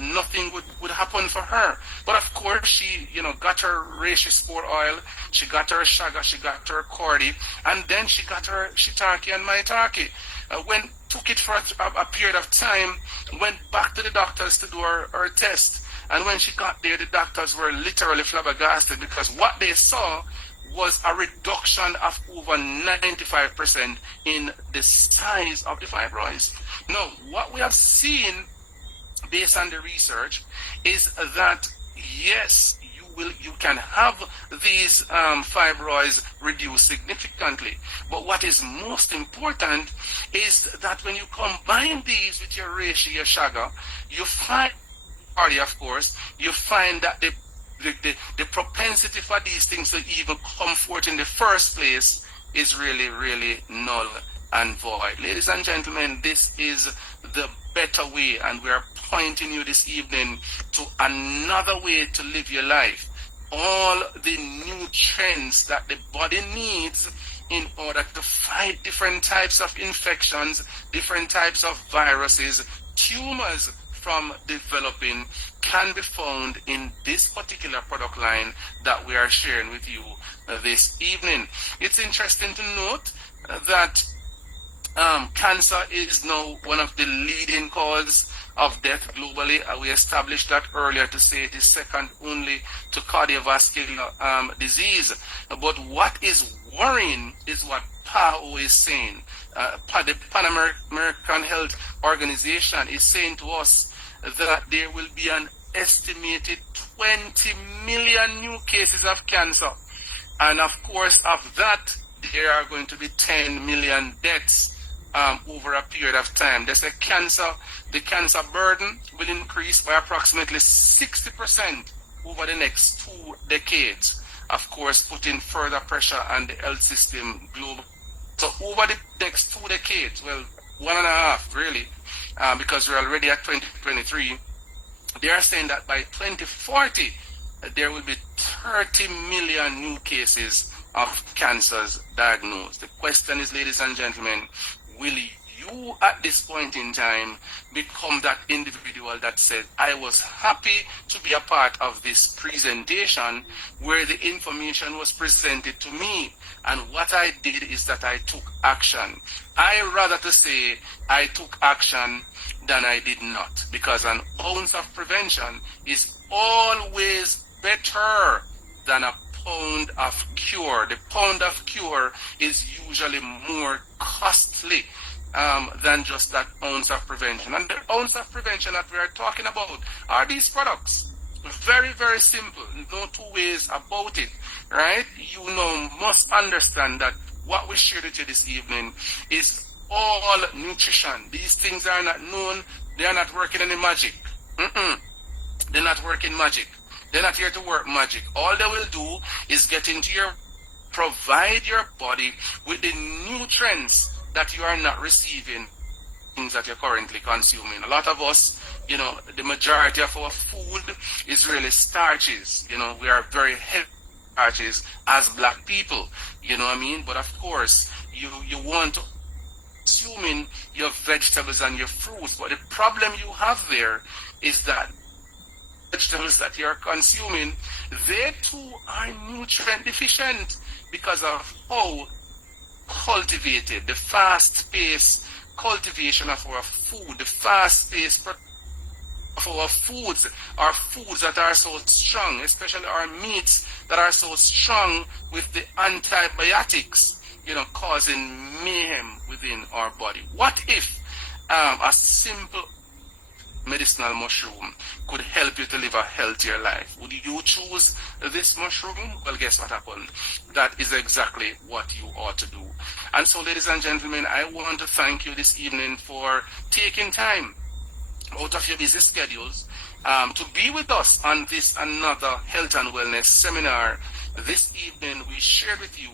nothing would happen for her. But of course, she, got her reishi sport oil, she got her shaga, she got her cordy, and then she got her shiitake and maitake. Took it for a period of time, went back to the doctors to do her test. And when she got there, the doctors were literally flabbergasted because what they saw was a reduction of over 95% in the size of the fibroids. Now, what we have seen based on the research is that yes, you can have these fibroids reduced significantly. But what is most important is that when you combine these with your reishi, your shaga, you find, of course, you find that the propensity for these things to even come forth in the first place is really, really null and void. Ladies and gentlemen, this is the better way, and we are pointing you this evening to another way to live your life. All the nutrients that the body needs in order to fight different types of infections, different types of viruses, tumors from developing can be found in this particular product line that we are sharing with you this evening. It's interesting to note that cancer is now one of the leading causes of death globally. We established that earlier to say it is second only to cardiovascular disease. But what is worrying is what PAO is saying. The Pan American Health Organization is saying to us that there will be an estimated 20 million new cases of cancer. And of course, of that, there are going to be 10 million deaths over a period of time. They say the cancer burden will increase by approximately 60% over the next 2 decades. Of course, putting further pressure on the health system globally. So over the next 2 decades, well, 1.5 really, because we're already at 2023, they are saying that by 2040, there will be 30 million new cases of cancers diagnosed. The question is, ladies and gentlemen, will you at this point in time become that individual that said, I was happy to be a part of this presentation where the information was presented to me, and what I did is that I took action. I rather to say I took action than I did not, because an ounce of prevention is always better than a pound of cure. The pound of cure is usually more costly than just that ounce of prevention. And the ounce of prevention that we are talking about are these products. Very, very simple. No two ways about it, right? You must understand that what we shared with you this evening is all nutrition. These things are not known. They are not working any magic. They're not working magic. They're not here to work magic. All they will do is provide your body with the nutrients that you are not receiving, things that you're currently consuming. A lot of us, the majority of our food is really starches. We are very heavy starches as black people. You know what I mean? But of course, you want to consuming your vegetables and your fruits. But the problem you have there is that vegetables that you're consuming, they too are nutrient deficient because of how cultivated, the fast-paced cultivation of our food, the fast-paced of our foods are foods that are so strong, especially our meats that are so strong with the antibiotics, causing mayhem within our body. What if a simple medicinal mushroom could help you to live a healthier life. Would you choose this mushroom? Well, guess what happened? That is exactly what you ought to do. And so, ladies and gentlemen, I want to thank you this evening for taking time out of your busy schedules to be with us on this another health and wellness seminar. This evening we shared with you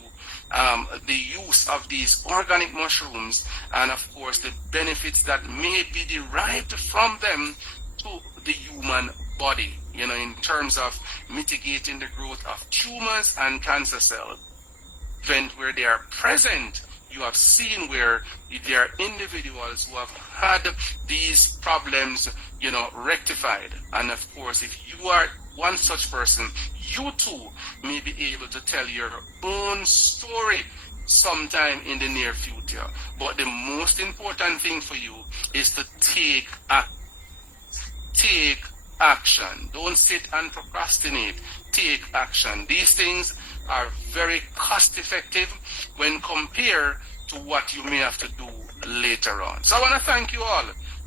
the use of these organic mushrooms and of course the benefits that may be derived from them to the human body, in terms of mitigating the growth of tumors and cancer cells. Event where they are present, you have seen where there are individuals who have had these problems, rectified. And of course, if you are one such person, you too may be able to tell your own story sometime in the near future. But the most important thing for you is to take action. Don't sit and procrastinate. Take action. These things are very cost effective when compared to what you may have to do later on. So I want to thank you all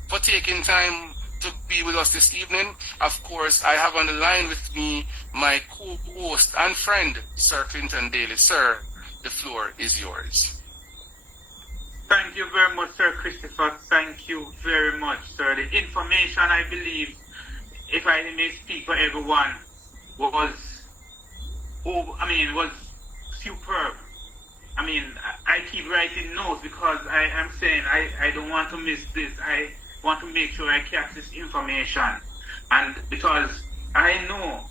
for taking time to be with us this evening. Of course, I have on the line with me my co-host and friend, Sir Clinton Daly. Sir, the floor is yours. Thank you very much, Sir Christopher. Thank you very much, sir. The information, I believe, if I may speak for everyone, was superb. I keep writing notes because I am saying I don't want to miss this. I want to make sure I catch this information. And because I know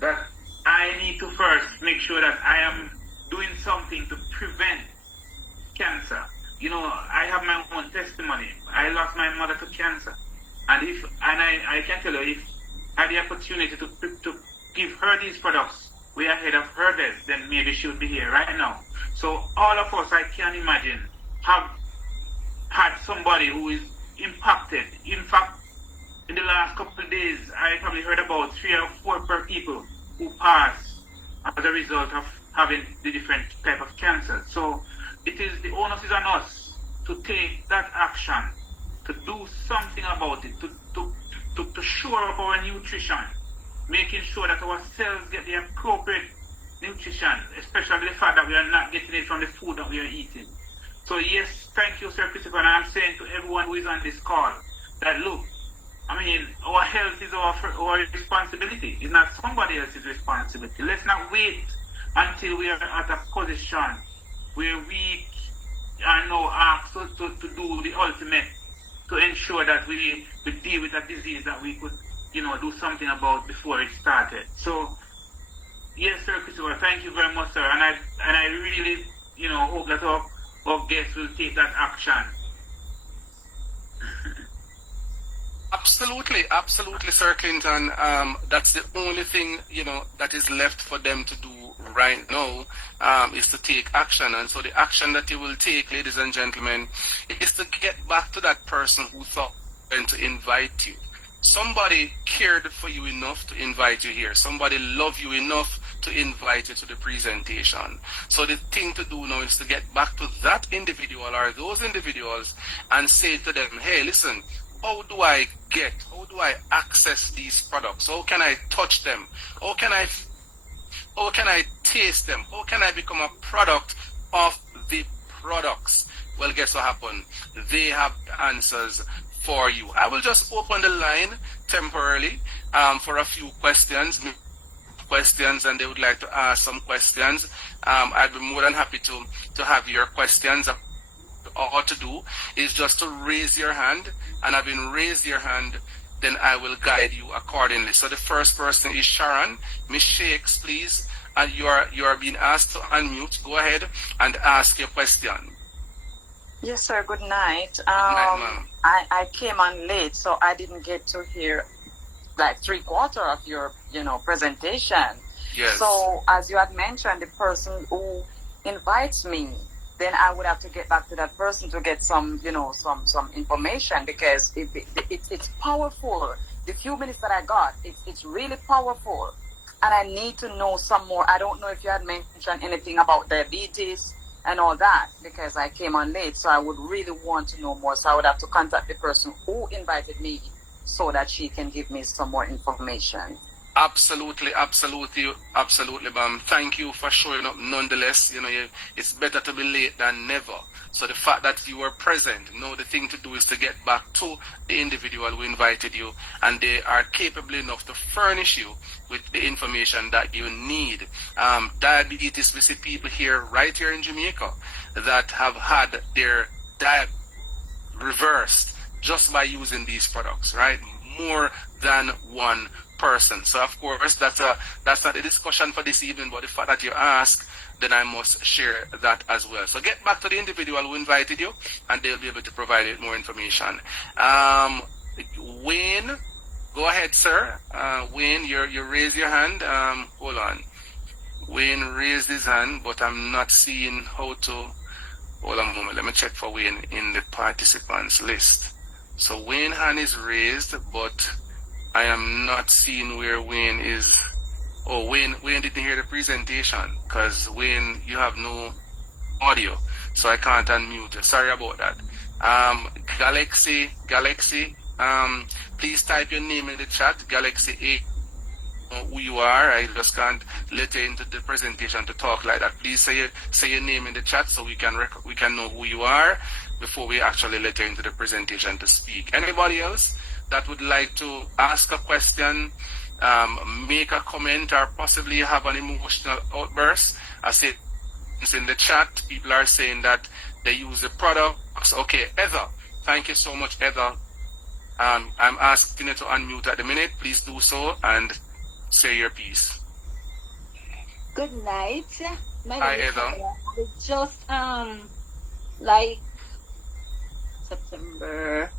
that I need to first make sure that I am doing something to prevent cancer. I have my own testimony. I lost my mother to cancer. And I can tell you, if I had the opportunity to give her these products way ahead of her death, then maybe she would be here right now. So all of us, I can imagine, have had somebody who is impacted. In fact, in the last couple of days, I probably heard about 3 or 4 people who passed as a result of having the different type of cancer. So the onus is on us to take that action, to do something about it, to shore up our nutrition, making sure that our cells get the appropriate nutrition, especially the fact that we are not getting it from the food that we are eating. So yes, thank you, Sir Christopher, and I'm saying to everyone who is on this call that look, our health is our responsibility. It's not somebody else's responsibility. Let's not wait until we are at a position where we are now asked to do the ultimate, to ensure that we deal with a disease that we could, do something about before it started. So, yes, Sir Christopher, thank you very much, sir. And I really, hope that our guests will take that action. Absolutely, Sir Clinton. That's the only thing, that is left for them to do right now, is to take action. And so the action that you will take, ladies and gentlemen, is to get back to that person who thought to invite you. Somebody cared for you enough to invite you here. Somebody loved you enough to invite you to the presentation. So the thing to do now is to get back to that individual or those individuals and say to them, hey, listen, how do I access these products? How can I touch them? How can I taste them? How can I become a product of the products? Well, guess what happened? They have answers for you. I will just open the line temporarily for a few questions, and they would like to ask some questions. I'd be more than happy to have your questions. All to do is just to raise your hand, and having raised your hand, then I will guide you accordingly. So the first person is Sharon. Miss Shakes, please. And you are being asked to unmute. Go ahead and ask your question. Yes, sir. Good night. Good night, ma'am. I came on late, so I didn't get to hear like 3/4 of your, presentation. Yes. So as you had mentioned, the person who invites me, then I would have to get back to that person to get some, some information, because it's powerful. The few minutes that I got, it's really powerful. And I need to know some more. I don't know if you had mentioned anything about diabetes and all that, because I came on late. So I would really want to know more. So I would have to contact the person who invited me so that she can give me some more information. Absolutely, ma'am. Thank you for showing up nonetheless. It's better to be late than never. So the fact that you were present, the thing to do is to get back to the individual who invited you, and they are capable enough to furnish you with the information that you need. Diabetes, we see people here, right here in Jamaica, that have had their diabetes reversed just by using these products, right? More than one person. So of course that's not a discussion for this evening, but the fact that you ask, then I must share that as well. So get back to the individual who invited you, and they'll be able to provide you more information. Wayne, go ahead, sir. Wayne, you raise your hand. Hold on. Wayne raised his hand, but I'm not seeing how to. Hold on a moment. Let me check for Wayne in the participants list. So Wayne hand is raised, but I am not seeing where Wayne is. Oh, Wayne didn't hear the presentation, because Wayne, you have no audio, so I can't unmute you. Sorry about that. Galaxy, please type your name in the chat. Galaxy 8, who you are. I just can't let you into the presentation to talk like that. Please say your name in the chat so we can know who you are before we actually let you into the presentation to speak. Anybody else that would like to ask a question, make a comment, or possibly have an emotional outburst? I see it's in the chat. People are saying that they use the products. Okay, Heather, thank you so much, Heather. I'm asking you to unmute at the minute. Please do so and say your piece. Good night. My Hi, name is Heather. Heather. It's just like September,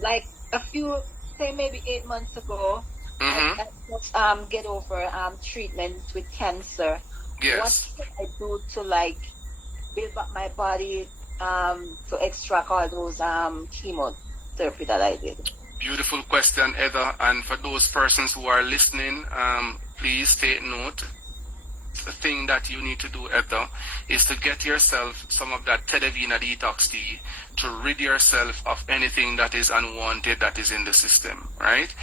like a few, say maybe 8 months ago, I just get over treatment with cancer. Yes. What should I do to like build up my body to extract all those chemotherapy that I did? Beautiful question, Heather. And for those persons who are listening, please take note. The thing that you need to do, Heather, is to get yourself some of that Tedavina detox tea to rid yourself of anything that is unwanted that is in the system, right?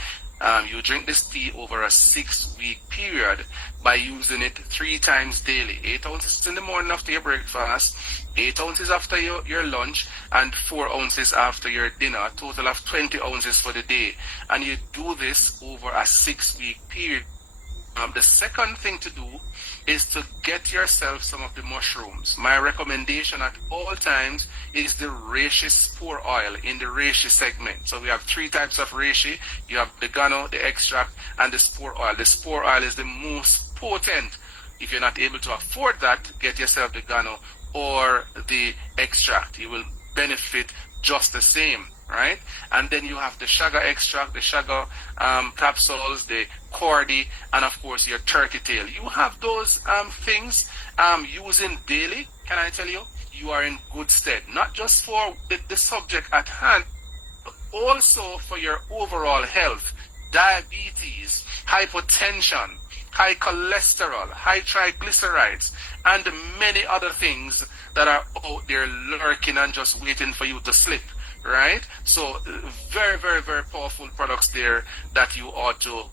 You drink this tea over a 6-week period by using it 3 times daily. 8 ounces in the morning after your breakfast, 8 ounces after your lunch, and 4 ounces after your dinner, a total of 20 ounces for the day. And you do this over a 6-week period. The second thing to do is to get yourself some of the mushrooms. My recommendation at all times is the reishi spore oil in the reishi segment. So we have 3 types of reishi. You have the guano, the extract, and the spore oil. The spore oil is the most potent. If you're not able to afford that, get yourself the guano or the extract. You will benefit just the same, right? And then you have the shaga extract, the shaga capsules, the cordy, and of course your turkey tail. You have those things using daily. Can I tell you, you are in good stead, not just for the subject at hand, but also for your overall health. Diabetes, hypertension, high cholesterol, high triglycerides, and many other things that are out there lurking and just waiting for you to slip, right? So very, very, very powerful products there that you ought to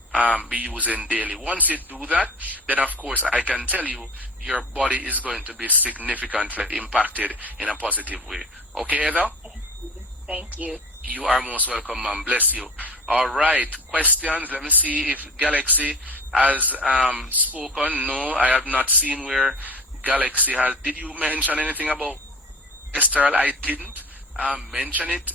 be using daily. Once you do that, then of course I can tell you your body is going to be significantly impacted in a positive way. Okay, Heather? Thank you. You are most welcome, ma'am. Bless you. All right. Questions? Let me see if Galaxy has spoken. No, I have not seen where Galaxy has. Did you mention anything about cholesterol? I didn't mention it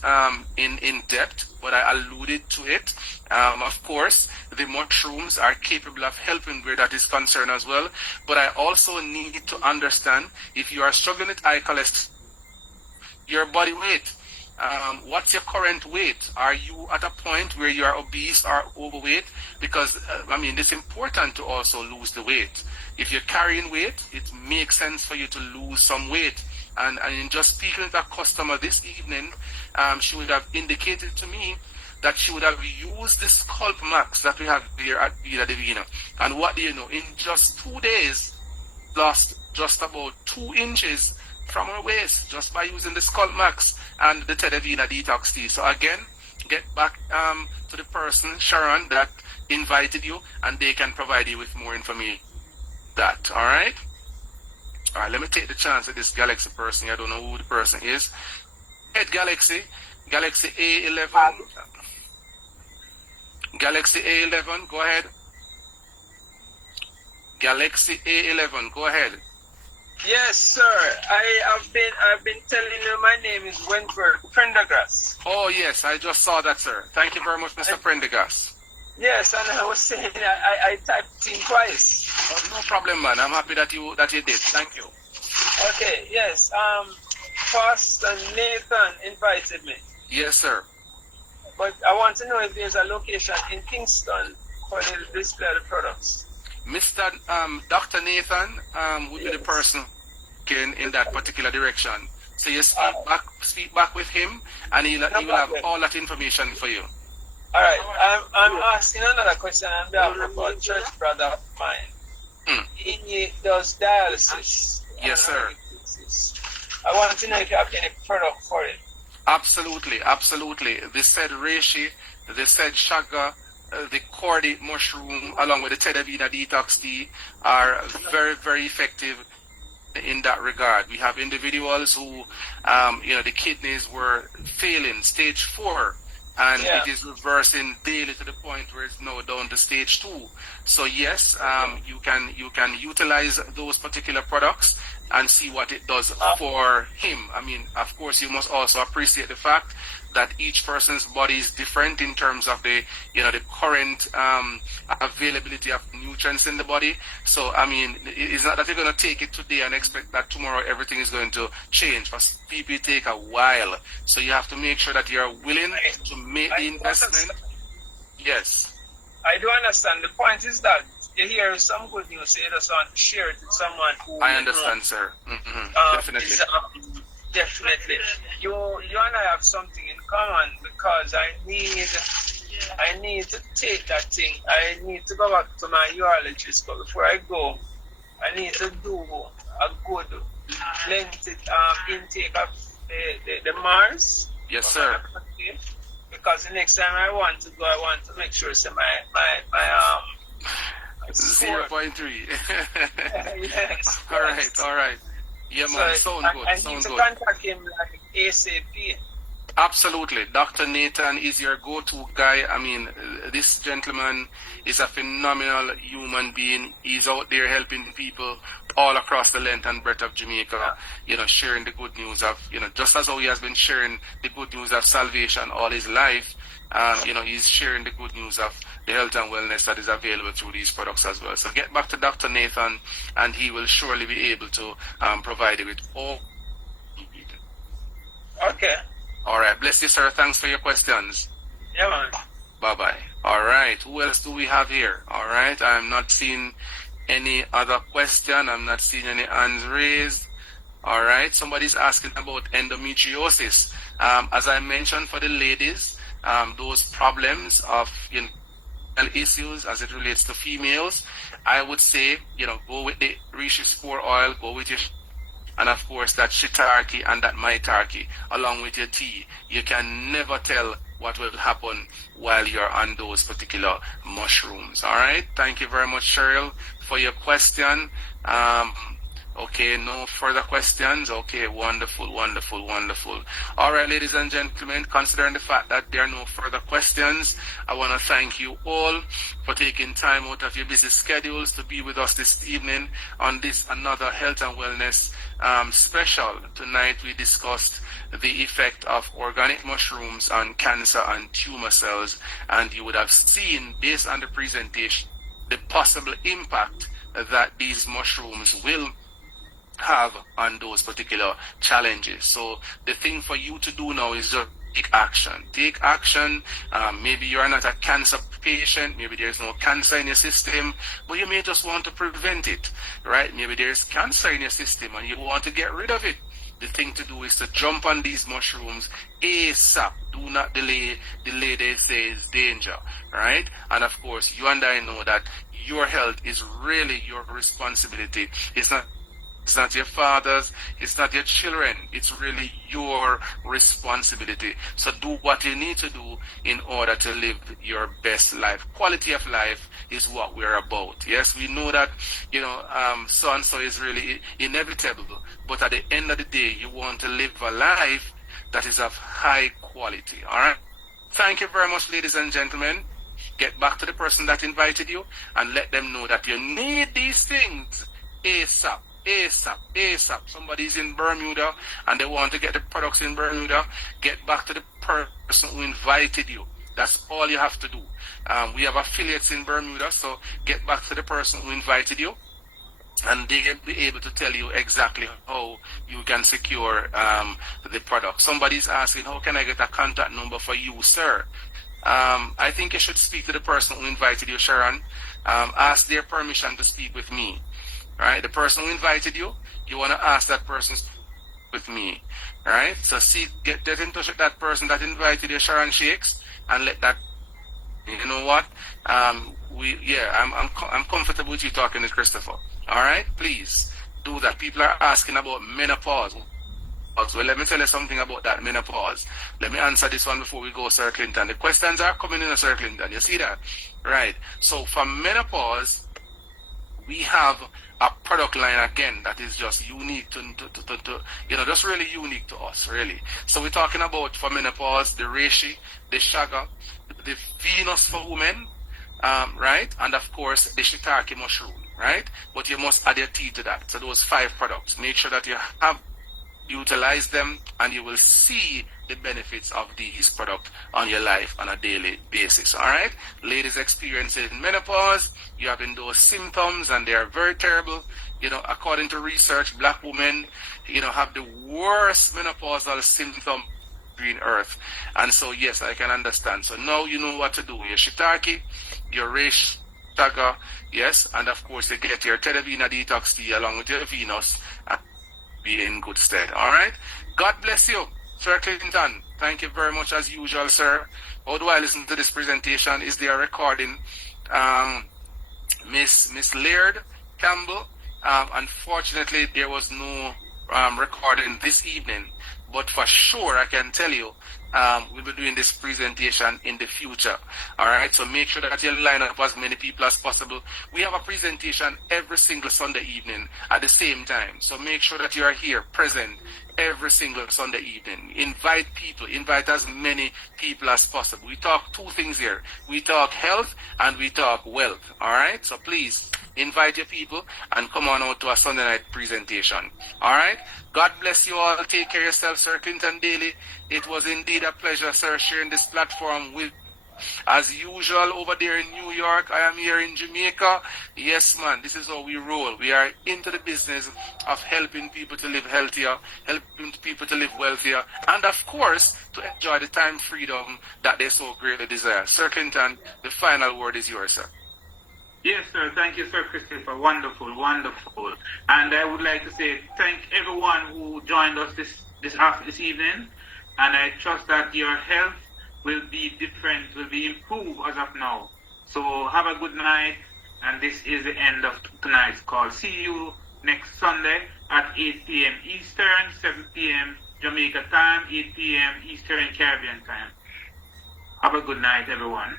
in depth, but I alluded to it. Of course, the mushrooms are capable of helping where that is concerned as well. But I also need to understand if you are struggling with high cholesterol, your body weight. What's your current weight? Are you at a point where you are obese or overweight? Because, it's important to also lose the weight. If you're carrying weight, it makes sense for you to lose some weight. And in just speaking with a customer this evening, she would have indicated to me that she would have used the Scalp Max that we have here at Vida Divina. And what do you know? In just 2 days, lost just about 2 inches from her waist just by using the Scalp Max and the Tedavina Detox Tea. So again, get back to the person, Sharon, that invited you, and they can provide you with more information. That, all right? All right, let me take the chance of this Galaxy person. I don't know who the person is. Head Galaxy A11. Galaxy A11, go ahead. Galaxy A11, go ahead. Yes, sir. I've been telling you my name is Wentworth Prendergast. Oh yes, I just saw that, sir. Thank you very much, Mr. Prendergast. Yes, and I was saying I typed in twice. Oh, no problem, man. I'm happy that you did. Thank you. Okay, yes. Pastor Nathan invited me. Yes, sir. But I want to know if there's a location in Kingston for the display of the products. Mr. Dr. Nathan would be the person in that particular direction. So you speak back with him, and he will have all that information for you. All right. I'm asking another question on behalf of a church brother of mine. He does dialysis. Yes, sir. I want to know if you have any product for it. Absolutely. The said reishi, the said shaga, the cordy mushroom, along with the Tedavina detox tea, are very, very effective in that regard. We have individuals who, the kidneys were failing, stage 4, and it is reversing daily to the point where it's now down to stage 2. So yes, you can utilize those particular products and see what it does for him. I mean, of course, you must also appreciate the fact that each person's body is different in terms of the current availability of nutrients in the body. So, I mean, it's not that you're going to take it today and expect that tomorrow everything is going to change. For people, it take a while. So you have to make sure that you're willing to make the investment. Yes. I do understand. The point is that you hear some good news, so you just want to share it with someone who... I understand, sir. Definitely. Definitely. You and I have something in common, because I need to take that thing. I need to go back to my urologist, but before I go, I need to do a good lengthy intake of the Mars. Yes, sir. Because the next time I want to go, I want to make sure my 0.3. Yes. All right. Yeah, man. Sound good. I need to contact him like ASAP. Absolutely. Dr. Nathan is your go-to guy. I mean, this gentleman is a phenomenal human being. He's out there helping people all across the length and breadth of Jamaica, sharing the good news of, just as how he has been sharing the good news of salvation all his life, he's sharing the good news of the health and wellness that is available through these products as well. So get back to Dr. Nathan, and he will surely be able to provide you with all you need. Okay. All right. Bless you, sir. Thanks for your questions. Yeah, man. Bye-bye. All right. Who else do we have here? All right. I'm not seeing any other question. I'm not seeing any hands raised. All right. Somebody's asking about endometriosis. As I mentioned for the ladies, those problems of, issues as it relates to females, I would say, go with the reishi spore oil, go with your, and of course that shiitake and that maitake along with your tea. You can never tell what will happen while you're on those particular mushrooms. All right. Thank you very much, Cheryl, for your question. Okay, no further questions. Okay, wonderful. All right, ladies and gentlemen, considering the fact that there are no further questions, I want to thank you all for taking time out of your busy schedules to be with us this evening on this another health and wellness special. Tonight we discussed the effect of organic mushrooms on cancer and tumor cells, and you would have seen, based on the presentation, the possible impact that these mushrooms will have on those particular challenges. So the thing for you to do now is just take action. Take action. Maybe you're not a cancer patient. Maybe there's no cancer in your system, but you may just want to prevent it, right? Maybe there's cancer in your system and you want to get rid of it. The thing to do is to jump on these mushrooms ASAP. Do not delay. Delay, they say, is danger, right? And of course, you and I know that your health is really your responsibility. It's not It's not your father's, it's not your children. It's really your responsibility. So do what you need to do in order to live your best life. Quality of life is what we're about. Yes, we know that, so-and-so is really inevitable. But at the end of the day, you want to live a life that is of high quality. All right? Thank you very much, ladies and gentlemen. Get back to the person that invited you and let them know that you need these things ASAP. ASAP, ASAP. Somebody's in Bermuda and they want to get the products in Bermuda. Get back to the person who invited you. That's all you have to do. We have affiliates in Bermuda, so get back to the person who invited you, and they'll be able to tell you exactly how you can secure the product. Somebody's asking, how can I get a contact number for you, sir? I think you should speak to the person who invited you, Sharon. Ask their permission to speak with me. Right? The person who invited you, you want to ask that person with me. Right? So get in touch with that person that invited you, Sharon Shakes, and let that, you know what? I'm comfortable with you talking to Christopher. All right? Please do that. People are asking about menopause. So let me tell you something about that menopause. Let me answer this one before we go, Sir Clinton. The questions are coming in, Sir Clinton. You see that? Right. So for menopause, we have a product line again that is just unique to just really unique to us, really. So we're talking about for menopause, the reishi, the shaga, the Venus for women, right? And of course, the shiitake mushroom, right? But you must add your tea to that. So those 5 products. Make sure that you utilize them, and you will see the benefits of these products on your life on a daily basis. All right, ladies experiencing menopause, you having those symptoms, and they are very terrible. According to research, black women, have the worst menopausal symptom on earth. And so, yes, I can understand. So now you know what to do. Your shiitake, your reishi, shaga, yes, and of course you get your Tedavina detox tea along with your Venus, and be in good stead. All right. God bless you, Sir Clinton. Thank you very much as usual, sir. How do I listen to this presentation? Is there a recording? Miss Laird Campbell. Unfortunately, there was no recording this evening, but for sure I can tell you we'll be doing this presentation in the future. All right, so make sure that you line up as many people as possible. We have a presentation every single Sunday evening at the same time, so make sure that you are here present every single Sunday evening. Invite people, invite as many people as possible. We talk 2 things here. We talk health and we talk wealth. All right, so please invite your people and come on out to a Sunday night presentation. All right, God bless you all. Take care of yourself, Sir Clinton Daly. It was indeed a pleasure, sir, sharing this platform with, as usual, over there in New York. I am here in Jamaica. Yes, man, this is how we roll. We are into the business of helping people to live healthier, helping people to live wealthier, and of course, to enjoy the time freedom that they so greatly desire. Sir Clinton, the final word is yours, sir. Yes, sir. Thank you, Sir Christopher. Wonderful, wonderful. And I would like to say thank everyone who joined us this evening. And I trust that your health will be different, will be improved as of now. So have a good night. And this is the end of tonight's call. See you next Sunday at 8 p.m. Eastern, 7 p.m. Jamaica time, 8 p.m. Eastern Caribbean time. Have a good night, everyone.